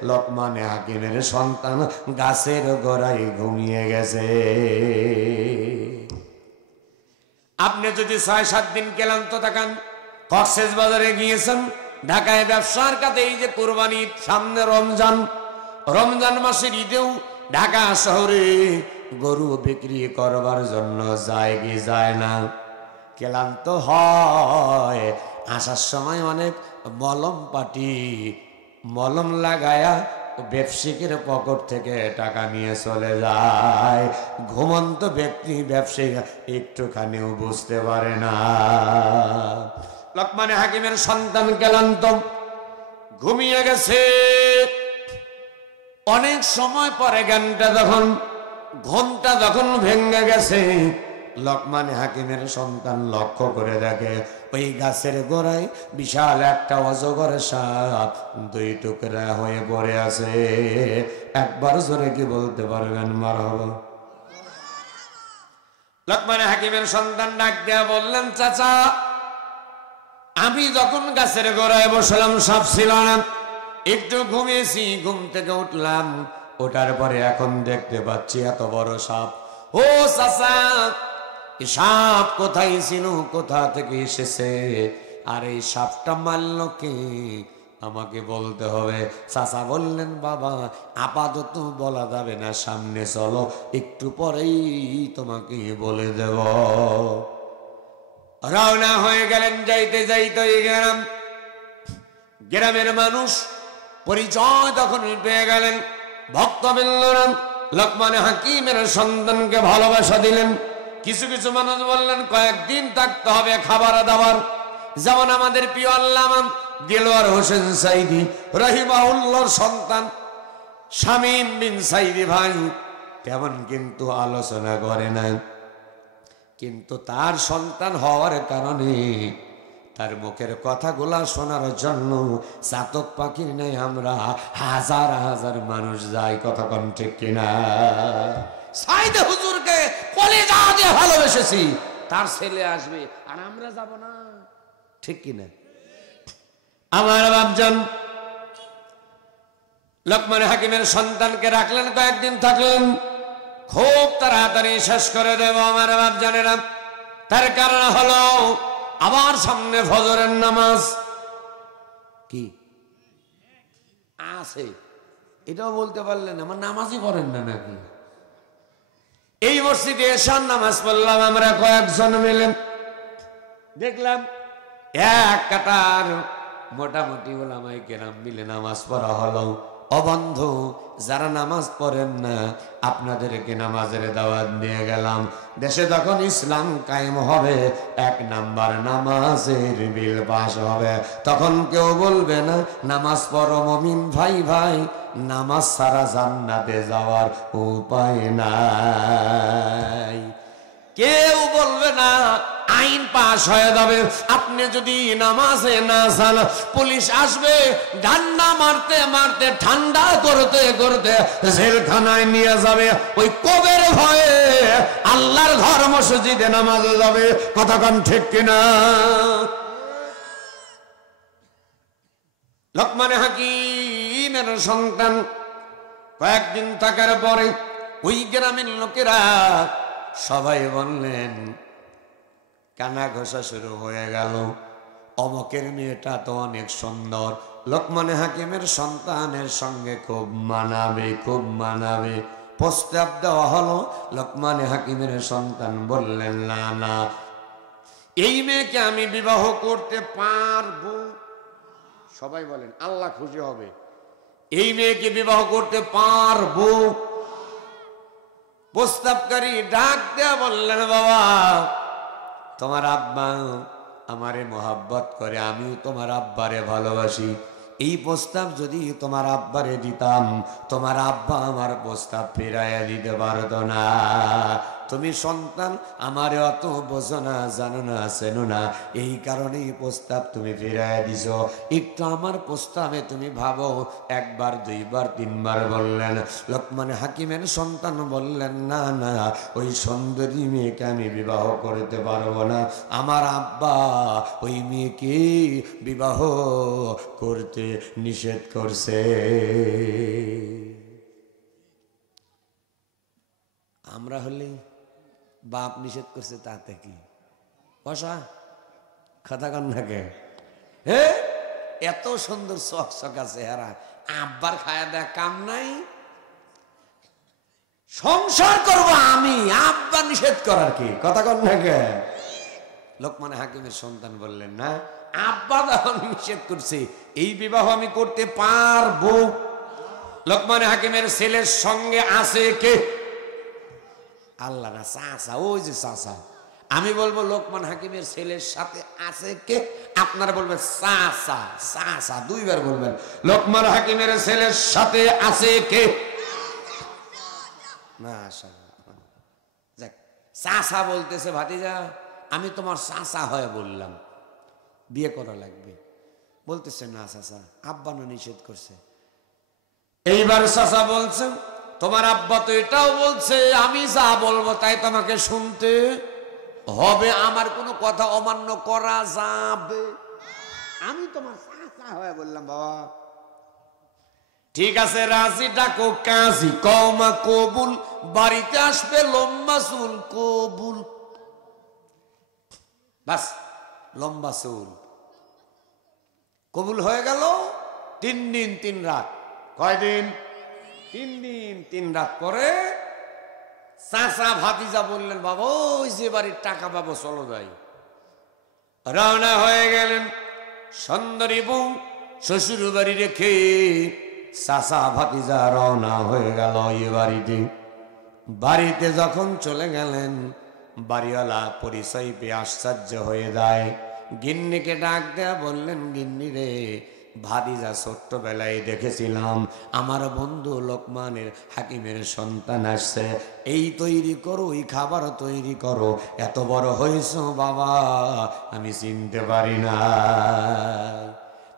লোকমানে হাকিমের সন্তান গাছের গোড়ায় ঘুমিয়ে গেছে। আপনি যদি 6-7 দিন ক্লান্ত থাকেন, কক্সবাজারে গিয়েছেন, ঢাকায় ব্যবসার কাছে, এই যে কুরবানি সামনে, রমজান মাসের ঈদেও ঢাকা শহরে গরু বিক্রি করবার জন্য যায় কি যায় না, ক্লান্ত হয়। আসার সময় অনেক মলম লাগায়া ব্যবসায়ীর পকেট থেকে টাকা নিয়ে চলে যায়। ঘুমন্ত ব্যবসায়ী একটুখানিও বুঝতে পারে না। লোকমানে হাকিমের সন্তান ক্লান্ত, ঘুমিয়ে গেছে। অনেক সময় পরে ঘুমটা যখন ভেঙে গেছে, লোকমানে হাকিমের সন্তান লক্ষ্য করে দেখে ওই গাছের গোড়ায় বিশাল একটা অজগর সাপ 2 টুকরা হয়ে পড়ে আছে। একবার জোরে কি বলতে পারবেন মারহাবা? লোকমানে হাকিমের সন্তান ডাক দেয়া বললেন, চাচা, আমি যখন গাছের গোড়ায় বসলাম সাপ ছিল না, একটু ঘুমিয়েছি, ঘুম থেকে উঠলাম, ওঠার পরে এখন দেখতে পাচ্ছি এত বড় সাপ। ও চাচা, সাপ কোথায় ছিল, কোথা থেকে এসেছে, আর এই সাপটা মারল কে, আমাকে বলতে হবে। চাচা বললেন, বাবা আপাতত বলা যাবে না, সামনে চলো, একটু পরেই তোমাকে বলে দেব। রওনা হয়ে গেলেন। যাইতে যাইতে গ্রামের মানুষ পরিচয় তখন পেয়ে গেলেন। ভক্তবৃন্দরা লোকমানে হাকিমের সন্তানকে ভালোবাসা দিলেন। কিছু কিছু মানুষ বললেন কয়েকদিন থাকতে হবে, খাবার দাবার, যেমন আমাদের প্রিয় আল্লামা দেলোয়ার হোসেন সাইদি রহিমাহুল্লাহর সন্তান শামীম বিন সাইদি ভাই তেমন কিন্তু আলোচনা করে না, কিন্তু তার সন্তান হওয়ার কারণে তার মুখের কথাগুলা শোনার জন্য চাতক পাখির নেই আমরা হাজার হাজার মানুষ যাই। কথা কোন ঠিক কিনা? সাইদে হুজুরকে কলিজা দিয়ে ভালোবেসেছি, তার ছেলে আসবে আর আমরা যাব না, ঠিক কিনা? আমার বাপজান লোকমান হাকিমের সন্তানকে রাখলেন, কয়েকদিন থাকলেন, খুব তাড়াতাড়ি শেষ করে দেব আমার বাপজানেরা। তার কারণ হলো আবার সামনে ফজরের নামাজ কি আছে, এটাও বলতে পারলেন আমার নামাজই পড়েন না নাকি? এই মসজিদে এশার নামাজ পড়লাম আমরা কয়েকজন মিলে, দেখলাম এক কাতার মোটামুটি ওলামায়ে কেরাম মিলে নামাজ পড়া হলো। অবন্ধু যারা নামাজ পড়েন না, আপনাদেরকে নামাজের দাওয়াত দিয়ে গেলাম। দেশে যখন ইসলাম কায়েম হবে, 1 নাম্বার নামাজের বিল পাস হবে, তখন কেউ বলবে না নামাজ পড়ো মুমিন ভাই ভাই, নামাজ ছাড়া জান্নাতে যাওয়ার উপায় নাই। কেউ বলবে না আইন পাস হয়ে যাবে, আপনি যদি নামাজে না যান পুলিশ আসবে ডান্ডা মারতে মারতে ঠান্ডা করতে করতে জেলখানায় নিয়ে যাবে। ওই কবের ভয়ে আল্লাহর ঘর মসজিদে নামাজে যাবে। কথা কোন ঠিক কিনা? লোকমান হাকিমের সন্তান কয়েকদিন থাকার পরে ওই গ্রামের লোকেরা সবাই বললেন, কানা ঘষা শুরু হয়ে গেল, অমকের মেয়েটা তো অনেক সুন্দর, লোকমান হাকিমের সন্তানের সঙ্গে খুব মানাবে, খুব মানাবে। প্রস্তাব দেওয়া হলো। লোকমান হাকিমের সন্তান বললেন, না না, এই মেয়েকে আমি বিবাহ করতে পারবো। সবাই বলেন আল্লাহ খুশি হবে, এই মেয়েকে বিবাহ করতে পারবো। প্রস্তাবকারী ডাক দেয়া বললেন, বাবা তোমার আব্বা আমারে মোহাব্বত করে, আমিও তোমার আব্বারে ভালোবাসি, এই প্রস্তাব যদি তোমার আব্বারে দিতাম, তোমার আব্বা আমার প্রস্তাব ফিরাইয়া দিতে পারত না। তুমি সন্তান, আমার অত বোঝো না, জানো না, চেনো না, এই কারণেই প্রস্তাব তুমি ফিরাইয়া দিছ। একটু আমার প্রস্তাবে তুমি ভাবো। একবার, দুইবার, তিনবার বললেন। লোকমান হাকিমের সন্তান বললেন, না না, ওই সুন্দরী মেয়েকে আমি বিবাহ করতে পারবো না। আমার আব্বা ওই মেয়েকে বিবাহ করতে নিষেধ করছে। আমরা হলে বাপ নিষেধ করছে তাতে কি বসা কথা কন নাকে? হে, এত সুন্দর চকচক আছে হেরা, আব্বার খায়া দেয়া কাম নাই, সংসার করবো আমি, আব্বা নিষেধ করার কি কথা কন নাকে? লোকমান হাকিমের সন্তান বললেন, না, আব্বা যখন নিষেধ করছে এই বিবাহ আমি করতে পারবো। লোকমান হাকিমের ছেলের সঙ্গে আছে কে? আল্লাহ না, চাচা, ওই যে চাচা। আমি বলবো লোকমান হাকিমের ছেলের সাথে আছে কে? আপনারা বলবেন চাচা, চাচা, দুইবার বলবেন। লোকমান হাকিমের ছেলের সাথে আছে কে? যাক, চাচা বলতেছে, ভাতিজা আমি তোমার চাচা হয়ে বললাম বিয়ে করা লাগবে। বলতেছে, না চাচা, আব্বা না নিষেধ করছে। এইবার চাচা বলছেন, তোমার আব্বা তো এটাও বলছে আমি যা বলবো তাই তোমাকে শুনতে হবে, আমার কোনো কথা অমান্য করা যাবে? আমি তোমার চাচা হয়ে বললাম, বাবা ঠিক আছে, রাজি ডাকো কাজী, কওমা কবুল, বাড়িতে আসবে লম্বা চুল কবুল। বাস, লম্বা চুল কবুল হয়ে গেল। 3 দিন 3 রাত। কয়দিন? 3 দিন 3 রাত পরে চাচা ভাতিজা বললেন, বাবা ওই যে বাড়ির টাকা পাবো, চলো যাই। রওনা হয়ে গেলেন। সুন্দরী বউ শ্বশুর বাড়ি রেখে চাচা ভাতিজা রওনা হয়ে গেল এই বাড়িতে। বাড়িতে যখন চলে গেলেন, বাড়িওয়ালা পরিচয় পেয়ে আশ্চর্য হয়ে যায়। গিন্নিকে ডাক দেয়া বললেন, গিন্নি রে, ভাতিজা ছোট্টবেলায় দেখেছিলাম আমার বন্ধু লোকমানের হাকিমের সন্তান আসছে, এই তৈরি করো, ওই খাবার তৈরি করো, এত বড় হয়েছ বাবা আমি চিনতে পারি না।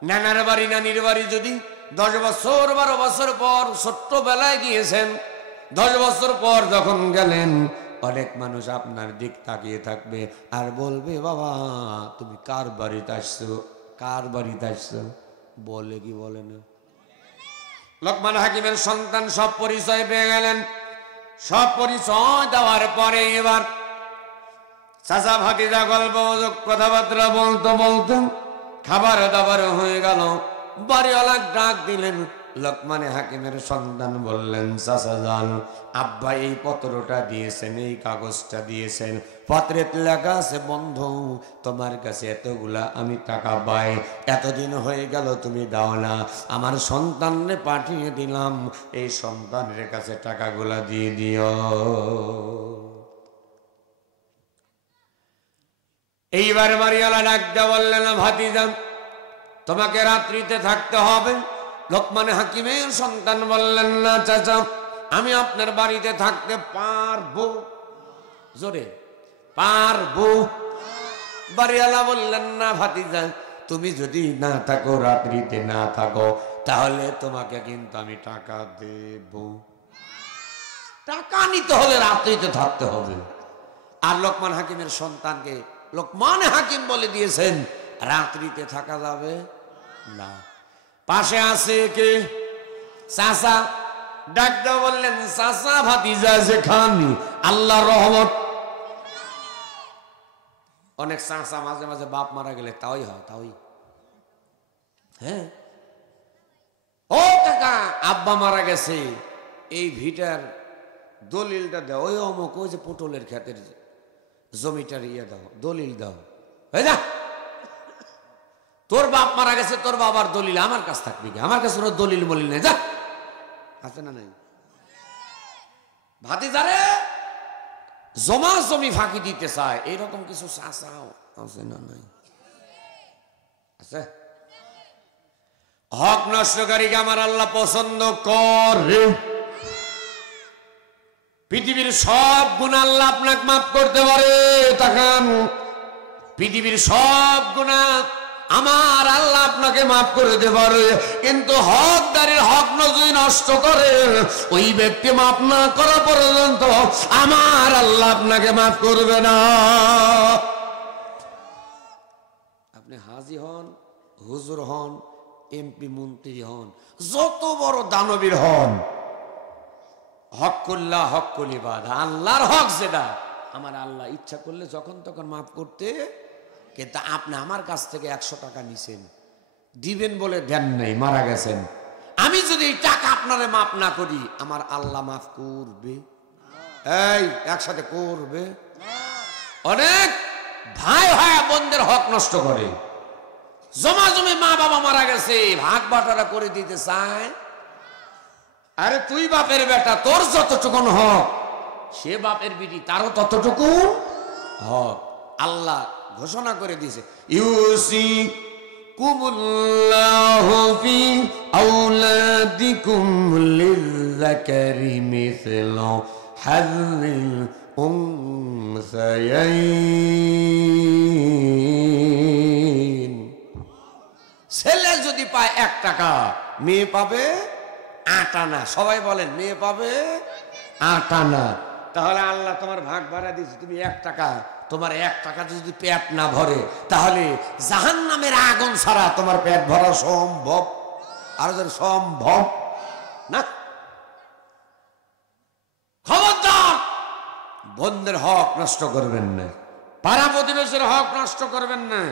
নানার বাড়ি নানির বাড়ি যদি 10 বছর 12 বছর পর ছোট্টবেলায় গিয়েছেন, 10 বছর পর যখন গেলেন, অনেক মানুষ আপনার দিক তাকিয়ে থাকবে আর বলবে, বাবা তুমি কার বাড়িতে আসছো, কার বাড়িতে আসছো? বলে কি বলে না? লোকমান হাকিমের সন্তান সব পরিচয় পেয়ে গেলেন। সব পরিচয় দেওয়ার পরে এবার চাচা ভাতিজা গল্প কথাবার্তা বলতে বলতে খাবার দাবার হয়ে গেল। বাড়িওয়ালা ডাক দিলেন। লোকমান হাকিমের সন্তান বললেন, চাচা যান, আব্বা এই পত্রটা দিয়েছেন, এই কাগজটা দিয়েছেন, পত্রে লেখা আছে, বন্ধু তোমার কাছে এতগুলা আমি টাকা পাই, এতদিন হয়ে গেল তুমি দাও না, আমার সন্তানরে পাঠিয়ে দিলাম, এই সন্তানের কাছে টাকাগুলা দিয়ে দিও। এইবার বাড়িওয়ালা ডাকতে বললেন, ভাতিজা তোমাকে রাত্রিতে থাকতে হবে। লোকমান হাকিমের সন্তান বললেন, না চাচা আমি আপনার বাড়িতে থাকতে পারবো। জোরে, পারবো। বাড়িওয়ালা বললেন, না ভাতিজা তুমি যদি না থাকো, রাত্রিতে না থাকো, তাহলে তোমাকে কিন্তু আমি টাকা দেব। টাকা নিতে হলে রাত্রিতে থাকতে হবে। আর লোকমান হাকিমের সন্তানকে লোকমান হাকিম বলে দিয়েছেন, রাত্রিতে থাকা যাবে না। পাশে আছে কে? চাচা। ডাকতে বললেন, চাচা ভাতিজা যেখানে আল্লাহর রহমত। অনেক চাচা মাঝে মাঝে বাপ মারা গেলে তাই হয়, তাই হ্যাঁ, ও কাকা আব্বা মারা গেছে, এই ভিটার দলিলটা দাও, ওই অমুক ওই যে পটলের ক্ষেতের জমিটার ইয়ে দাও, দলিল দাও। হয়ে যা, তোর বাপ মারা গেছে, তোর বাবার দলিল আমার কাছে থাকবে কি? আমার কাছে দলিল মলিল নেই, যা। আছে না নাই? ভাতিজারে জমা জমি ফাঁকি দিতে চায়, এইরকম কিছু চাচাও আছে না নাই? আছে। হক নষ্টকারীকে আমার আল্লাহ পছন্দ করে। পৃথিবীর সব গুনাহ আল্লাহ আপনাকে মাফ করতে পারে। তাকান, পৃথিবীর সব গুনাহ আমার আল্লাহ আপনাকে মাফ করে দিতে পারে, কিন্তু হকদারির হক যদি নষ্ট করে ওই ব্যক্তি মাফ না করা পর্যন্ত আমার আল্লাহ আপনাকে মাফ করবে না। আপনি হাজি হন, হুজুর হন, এমপি মন্ত্রী হন, যত বড় দানবীর হন, হকুল্লাহ হকুল ইবাদ, আল্লাহর হক যেটা আমার আল্লাহ ইচ্ছা করলে যখন তখন মাফ করতে। কিন্তু আপনি আমার কাছ থেকে 100 টাকা নিছেন, দিবেন বলে দেন নাই, মারা গেছেন। আমি যদি এই টাকা আপনারে মাফ না করি আমার আল্লাহ মাফ করবে? এই একসাথে করবে? অনেক ভাই ভাই বোনদের হক নষ্ট করে, জমা জমি মা বাবা মারা গেছে ভাগ বাটারা করে দিতে চায়। আরে তুই বাপের বেটা, তোর যতটুকুন হক সে বাপের বিটি তারও ততটুকু হক। আল্লাহ ঘোষণা করে দিয়েছে, ইউসিকুমুল্লাহু ফি আওলাদিকুম লিযযাকারি মিসলু হাযযিল উনসায়াইন। ছেলে যদি পায় 1 টাকা, মেয়ে পাবে 8 আনা। সবাই বলেন মেয়ে পাবে 8 আনা। তাহলে আল্লাহ তোমার ভাগ বাড়া দিয়েছে, তুমি 1 টাকা, তোমার 1 টাকা যদি পেট না ভরে তাহলে জাহান্নামের আগুন ছাড়া তোমার পেট ভরা সম্ভব? আর যদি সম্ভব না, খবরদার বন্ধের হক নষ্ট করবেন না, পাড়া প্রতিবেশীর হক নষ্ট করবেন না।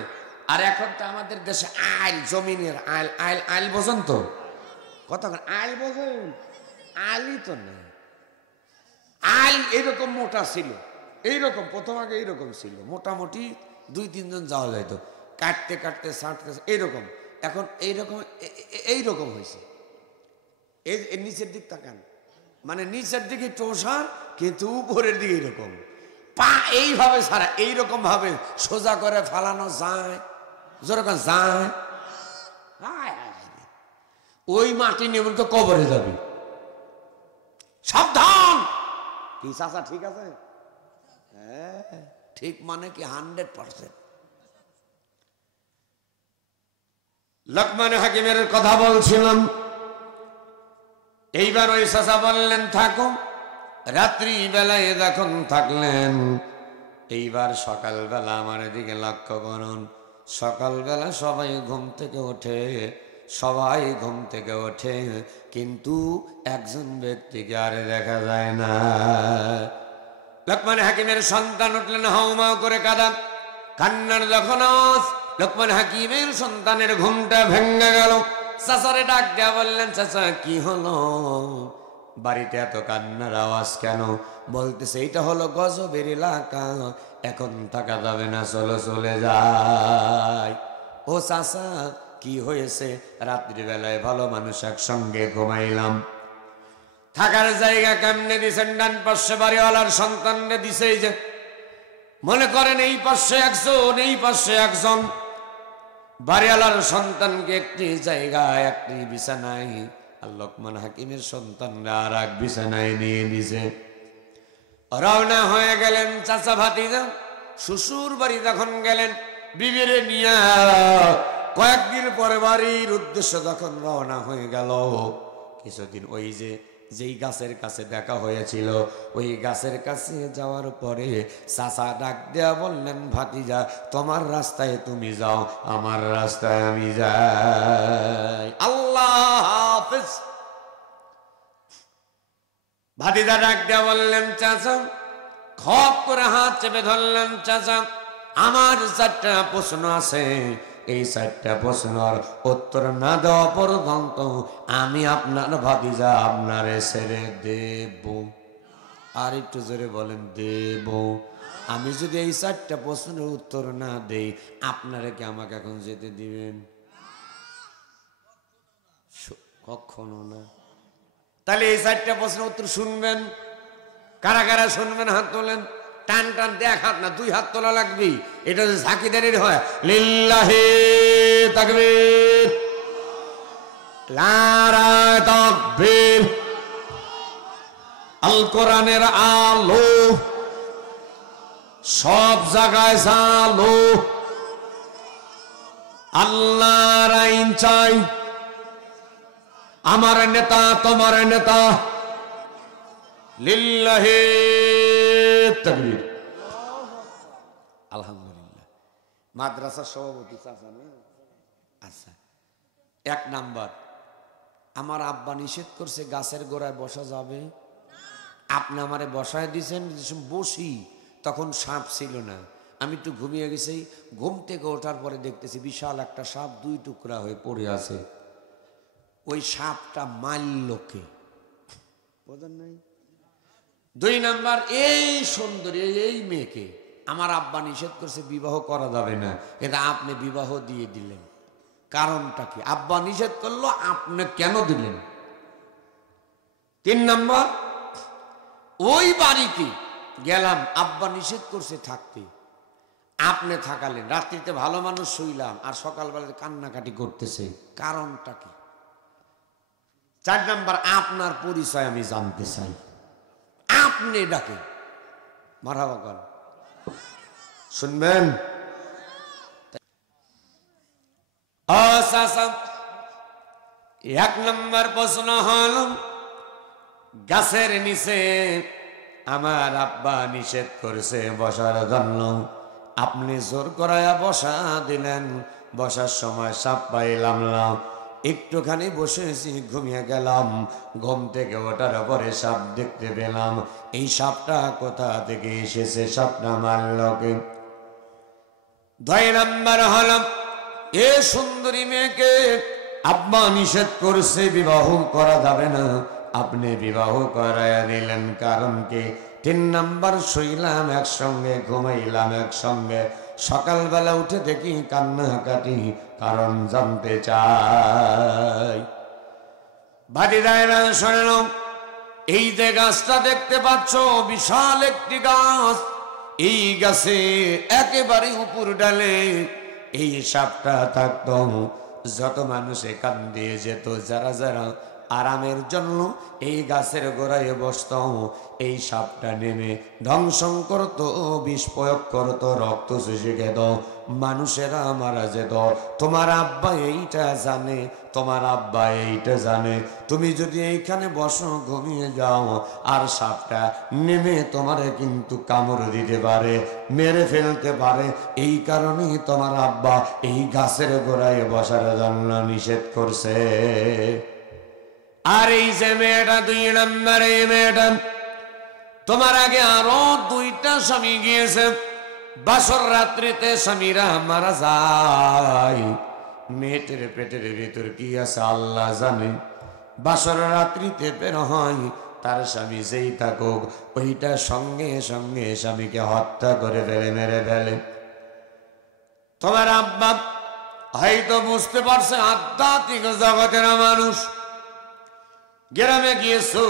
আর এখন তো আমাদের দেশে আইল, জমিনের আইল, আইল আইল বোঝেন তো? কথা আইল বোঝেন? আইলই তো না। আইল এইরকম মোটা ছিল, এইরকম প্রথম আগে এইরকম ছিল, মোটামুটি 2-3 জন যাওয়া যাইতো, কাটতে কাটতে ছাঁটতে এইরকম। এখন এইরকম এইরকম হয়েছে। এই নিচের দিক তাকান, মানে নিচের দিকে টোষার, কিন্তু উপরের দিকে এরকম পা এইভাবে ছাড়া এইরকম ভাবে সোজা করে ফালানো যায়? যেরকম যায় ওই মাটি নিয়ে তো কবরে যাবে। সাবধান। কি চাচা ঠিক আছে? হ্যাঁ ঠিক, মানে কি 100%। লোকমান হাকিমের কথা বলছিলাম। এইবার ওই চাচা বললেন থাকো, রাত্রি বেলায় যখন থাকলেন, এইবার সকালবেলা আমার দিকে লক্ষ্য করুন। সকালবেলা সবাই ঘুম থেকে ওঠে, সবাই ঘুম থেকে ওঠে, কিন্তু একজন ব্যক্তিকে আর দেখা যায় না। লোকমান হাকিমের সন্তান উঠলেন হাউমাউ করে কাঁদা, কান্নার যখন আওয়াজ, লোকমান হাকিমের সন্তানের ঘুমটা ভেঙে গেল। চাচারে ডাক দেয়া বললেন, চাচা কি হলো, বাড়িতে এত কান্নার আওয়াজ কেন? বলতেছে এইটা হলো গজবের এলাকা, এখন থাকা যাবে না, চলো চলে যায়। ও চাচা কি হয়েছে? রাত্রিবেলায় ভালো মানুষ একসঙ্গে ঘুমাইলাম, থাকার জায়গা কেমনে দিছেন? ডান পাশে বাড়িওয়ালার সন্তানরে দিছে, এই যে মনে করেন এই পাশে একজন, এই পাশে একজন, বাড়িওয়ালার সন্তানকে একটি জায়গায় একটি বিছানায়, আর লোকমান হাকিমের সন্তানরা আর এক বিছানায় নিয়ে নিছে। রওনা হয়ে গেলেন চাচা ভাতিজা শ্বশুর বাড়ি যখন গেলেন, বিবিরে নিয়া কয়েকদিন পরে বাড়ির উদ্দেশ্যে যখন রওনা হয়ে গেল, কিছুদিন ওই যে যেই গাছের কাছে দেখা হয়েছিল ওই গাছের কাছে যাওয়ার পরে চাচা ডাক দেয়া বললেন, ভাতিজা তোমার রাস্তায় তুমি যাও, আমার রাস্তায় আমি যাই, আল্লাহ হাফেজ। ভাতিজা ডাক দেয়া বললেন, চাচা, খপ করে হাত চেপে ধরলেন, চাচা আমার 4টা প্রশ্ন আছে, এই 4টা প্রশ্নের উত্তর না দেওয়া পর্যন্ত আমি আপনার ভাতিজা আপনারে ছেড়ে দেব। আর একটু জোরে বলেন, দেব। আমি যদি এই 4টা প্রশ্নের উত্তর না দেই আপনারা কি আমাকে এখন যেতে দিবেন? কখনো না। তাহলে এই 4টা প্রশ্নের উত্তর শুনবেন। কারা কারা শুনবেন হাত তোলেন। টান টান 1 হাত না 2 হাত তোলা লাগবে। এটা যদি ঝাঁকিদারির হয়, লিল্লাহি তাকবীর, নারায়ে তাকবীর। আল কোরআনের আলো সব জায়গায় চালো, আল্লাহর আইন চাই, আমার নেতা তোমার নেতা, লিল্লাহি তাকবীর। আলহামদুলিল্লাহ। মাদ্রাসার সভাপতি চাচা না? আচ্ছা, 1 নাম্বার, আমার আব্বা নিষেধ করছে গাছের গোড়ায় বসা যাবে, আপনি আমারে বসায় দিয়েছেন, বসি তখন সাপ ছিল না, আমি একটু ঘুমিয়ে গেছি, ঘুম থেকে ওঠার পরে দেখতেছি বিশাল একটা সাপ 2 টুকরা হয়ে পড়ে আছে। ওই সাপটা মারল কে? বোঝেন নাই? 2 নাম্বার, এই সুন্দরী এই মেয়েকে আমার আব্বা নিষেধ করছে বিবাহ করা যাবে না, এটা আপনি বিবাহ দিয়ে দিলেন, কারণটা কি? আব্বা নিষেধ করলো, আপনি কেন দিলেন? 3 নাম্বার, ওই বাড়িতে গেলাম, আব্বা নিষেধ করছে থাকতে, আপনি থাকালেন, রাত্রিতে ভালো মানুষ শুইলাম, আর সকালবেলাতে কান্নাকাটি করতেছে, কারণটা কি? 4 নাম্বার, আপনার পরিচয় আমি জানতে চাই, আপনি ডাকে মারহাবা করেন, শুনবেন? আচ্ছা, 1 নম্বর প্রশ্ন হল, গাছের নিচে আমার আব্বা নিষেধ করেছে বসার জন্য, আপনি জোর করায়া বসা দিলেন, বসার সময় সাপ পাইলাম না, একটুখানি বসেছি, ঘুমিয়ে গেলাম, ঘুম থেকে ওঠার পরে সাপ দেখতে পেলাম, এই সাপটা কোথা থেকে এসেছে, সাপটা মারল কে? 2 নম্বর হল, এ সুন্দরী মেয়েকে আব্বা নিষেধ করছে বিবাহ করা যাবে না, আপনি বিবাহ করাইয়া দিলেন, কারণ কি? 3 নম্বর, শুইলাম একসঙ্গে, ঘুমাইলাম একসঙ্গে, সকালবেলা উঠে দেখি কান্নাকাটি, কারণ জানতে চাই। বাড়িদায়রা শুনলাম, এই যে গাছটা দেখতে পাচ্ছ বিশাল একটি গাছ, এই গাছে একেবারে উপর ডালে এই সাপটা থাকতো, যত মানুষ এখান দিয়ে যেত, যারা যারা আরামের জন্য এই গাছের গোড়ায় বসত, এই সাপটা নেমে ধ্বংসন করতো, বিষ প্রয়োগ করতো, রক্ত চুষে খেত, মানুষেরা মারা যেত। তোমার আব্বা এইটা জানে, তোমার আব্বা এইটা জানে, তুমি যদি এইখানে বসো, ঘুমিয়ে যাও, আর সাপটা নেমে তোমারে কিন্তু কামড় দিতে পারে, মেরে ফেলতে পারে, এই কারণেই তোমার আব্বা এই গাছের গোড়ায় বসার জন্য নিষেধ করছে। আর এই যে মেয়েটা 2 নম্বর, এই মেয়েটা তোমার আগে আরো 2টা স্বামী গিয়েছে, বাসর রাত্রিতে স্বামীরা মারা যায়, মেয়েটের পেটের ভিতর কি আছে আল্লাহ জানে, বাসর রাত্রিতে বের হয়, তার স্বামী যেই থাকুক, ওইটা সঙ্গে সঙ্গে স্বামীকে হত্যা করে ফেলে, মেরে ফেলে। তোমার আব্বা হয়তো বুঝতে পারছে আধ্যাত্মিক জগতের মানুষ, গ্রামে গিয়েছো,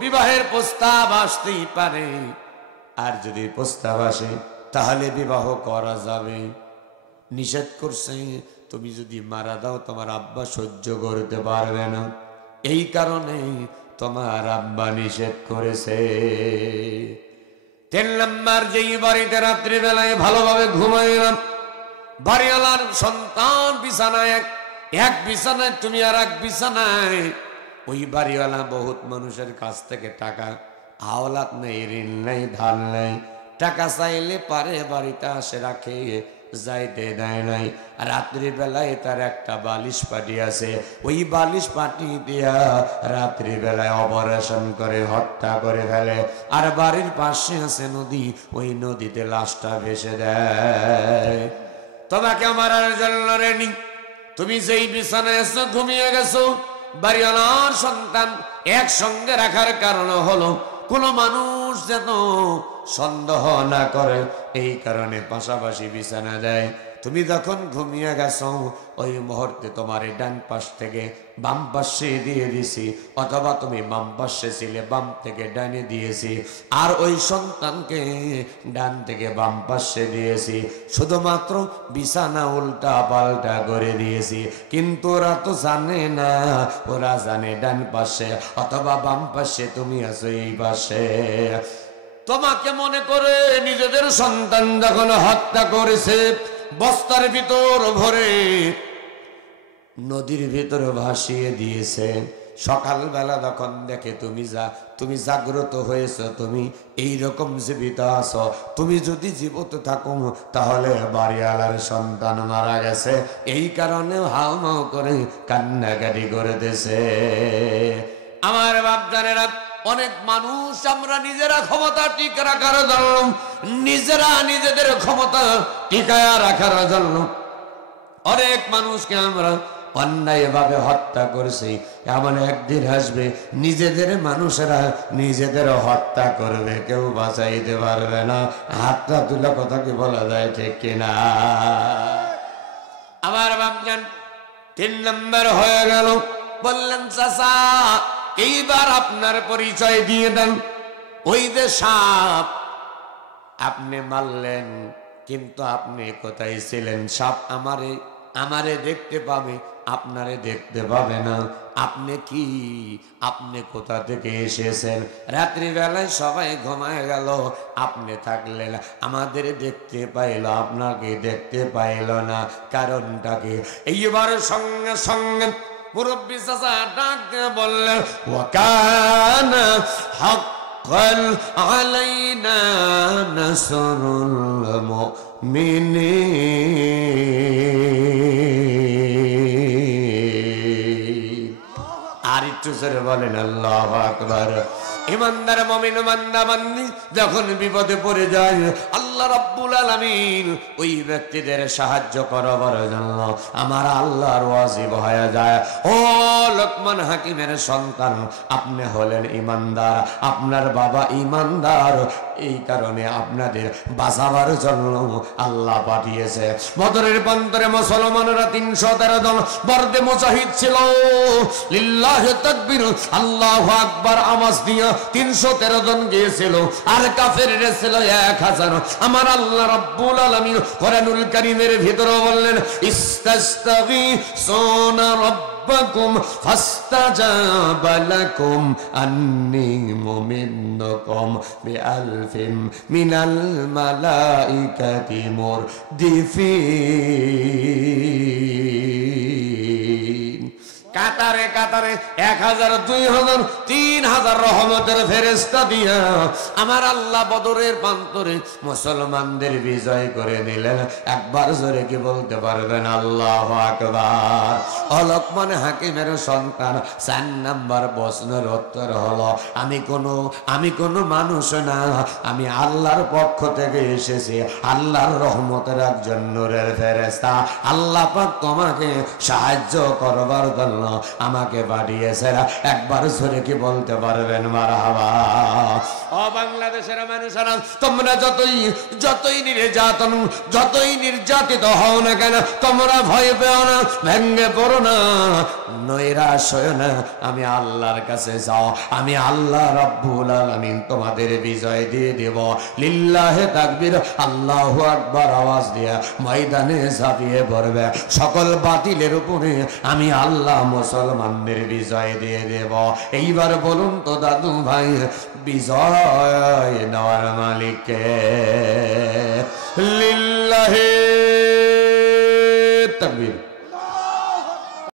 বিবাহের প্রস্তাব আসতেই পারে, আর যদি প্রস্তাব আসে তাহলে বিবাহ করা যাবে, নিষেধ করছে, তুমি যদি মারা দাও তোমার আব্বা সহ্য করতে পারবে না, এই কারণে তোমার আব্বা নিষেধ করেছে। 3 নম্বর, যেই বাড়িতে রাত্রিবেলায় ভালোভাবে ঘুমাইলাম, বাড়িওয়ালার সন্তান বিছানায়, এক বিছানায় তুমি আর এক বিছানায়, ওই বাড়িওয়ালা বহুত মানুষের কাছ থেকে টাকা, আওলাদ নেই, ঋণ নেই, ধার নেই, টাকা চাইলে পারে বাড়িতে আসে, রাখে, যাইতে দেয় নাই, রাত্রিবেলায় তার একটা বালিশ পাটি আছে, ওই বালিশ পাটি দিয়া রাত্রিবেলায় অপারেশন করে হত্যা করে ফেলে, আর বাড়ির পাশে আছে নদী, ওই নদীতে লাশটা ভেসে দেয়। তোমাকে মারার জন্য রেডি, তুমি যেই বিছানায় এসে ঘুমিয়ে গেছো, বাড়িওয়ালার সন্তান একসঙ্গে রাখার কারণ হলো কোন মানুষ যেন সন্দেহ না করে, এই কারণে পাশাপাশি বিছানা দেয়। তুমি যখন ঘুমিয়ে গেছো ওই মুহূর্তে তোমার ডান পাশ থেকে বাম পাশে দিয়ে দিছি, অথবা তুমি বাম পাশে ছিলে বাম থেকে ডানে দিয়েছি, আর ওই সন্তানকে ডান থেকে বাম পাশে দিয়েছি, শুধুমাত্র বিছানা উল্টা পাল্টা করে দিয়েছি। কিন্তু ওরা তো জানে না, ওরা জানে ডান পাশে অথবা বাম পাশে তুমি আছো এই পাশে। তোমাকে মনে করে নিজেদের সন্তান যখন হত্যা করেছে, বস্তার ভিতর ভরে নদীর ভিতরে ভাসিয়ে দিয়েছে, সকালবেলা যখন দেখে তুমি জাগ্রত হয়েছ, তুমি এইরকম জীবিত আছো, তুমি যদি জীবিত থাকো তাহলে বাড়িওয়ালার সন্তান মারা গেছে, এই কারণে হাউমাউ করে কান্নাকাটি করে দিছে। আমার বাপদানেরা, অনেক মানুষ আমরা নিজেরা ক্ষমতা টিকে রাখার জন্য, নিজেরা নিজেদের ক্ষমতা টিকায়া রাখার জন্য অনেক মানুষকে আমরা অন্যায়ভাবে হত্যা করছি। এমন একদিন আসবে নিজেদের মানুষেরা নিজেদের হত্যা করবে, কেউ বাঁচাইতে পারবে না। হাতটা তুলে কথা কি বলা যায়, ঠিক কিনা? আবার বাপজান 3 নম্বর হয়ে গেল। বললেন চাচা এইবার আপনার পরিচয় দিয়ে দেন। ওই যে সাপ আপনি মারলেন, কিন্তু আপনি কোথায় ছিলেন? সাপ আমারে দেখতে পাবে, আপনারে দেখতে পাবে না। আপনি কি, আপনি কোথা থেকে এসেছেন? রাত্রিবেলায় সবাই ঘুমায় গেল, আপনি থাকলেন, আমাদের দেখতে পাইল, আপনাকে দেখতে পাইল না। কারণটা কি? এইবার সঙ্গে সঙ্গে মুরব্বী চাচা ডাক বললেন, ওয়াকানা হাক্কান আলাইনা নাসরুল মুমিনিন। আর একটু জোরে বলেন আল্লাহু আকবার। ইমানদার মুমিন বান্দা বান্দি যখন বিপদে পড়ে যায়, আল্লাহ রাব্বুল আলামিন ওই ব্যক্তিদের সাহায্য করবার জন্য আমার আল্লাহর ওয়াজিব হয়ে যায়। ও লোকমান হাকিমের সন্তান, আপনি হলেন ইমানদার, আপনার বাবা ইমানদার, এই কারণে আপনাদের বাঁচাবার জন্য আল্লাহ পাঠিয়েছে। বদরের প্রান্তরে মুসলমানরা 313 জন বর্দে মুজাহিদ ছিল। লিল্লাহি তাকবীর, আল্লাহু আকবার আওয়াজ দিয়া 313 জন গিয়েছিল, আর কাফেররা ছিল 1000। আমার আল্লাহ রাব্বুল আলামিন কোরআনুল কারীমের ভিতরে বললেন, ইস্তাগীসুনা রাব্বাকুম ফাস্তাজাবা লাকুম আন্নী মুমিন্নুকুম বিআলফিন মিনাল মালাইকাতি মুরদিফিন। কাতারে কাতারে 1000, 2000, 3000 রহমতের ফেরেশতা দিয়া আমার আল্লাহ বদরের প্রান্তরে মুসলমানদের বিজয় করে দিলেন। একবার জোরে কি বলতে পারবেন আল্লাহু আকবার? লোকমান হাকিমের সন্তান 4 নাম্বার প্রশ্নের উত্তর হলো, আমি কোনো মানুষ না, আমি আল্লাহর পক্ষ থেকে এসেছি, আল্লাহর রহমতের একজন নূরের ফেরেশতা। আল্লাহ পাক তোমাকে সাহায্য করবার জন্য আমাকে পাঠিয়েছেন। একবার জোরে কি বলতে পারবেন মারহাবা? ও বাংলাদেশের মানুষেরা, তোমরা যতই নির্যাতন, যতই নির্যাতিত হও না কেন, তোমরা ভয় পেও না, ভেঙ্গে পড়ো না, নৈরাশ হয়ো না। আমি আল্লাহর কাছে যাও, আমি আল্লাহ রাব্বুল আলামিন তোমাদের বিজয় দিয়ে দেব। লিল্লাহি তাকবীর, আল্লাহু আকবার আওয়াজ দিয়া ময়দানে ঝাঁপিয়ে পড়বে। সকল বাতিলের উপরে আমি আল্লাহ মুসলমানদের বিজয় দিয়ে দেব। এইবার বলুন তো দাদু ভাই, বিজয় নেওয়ার মালিক কে? লিল্লাহি তাকবীর।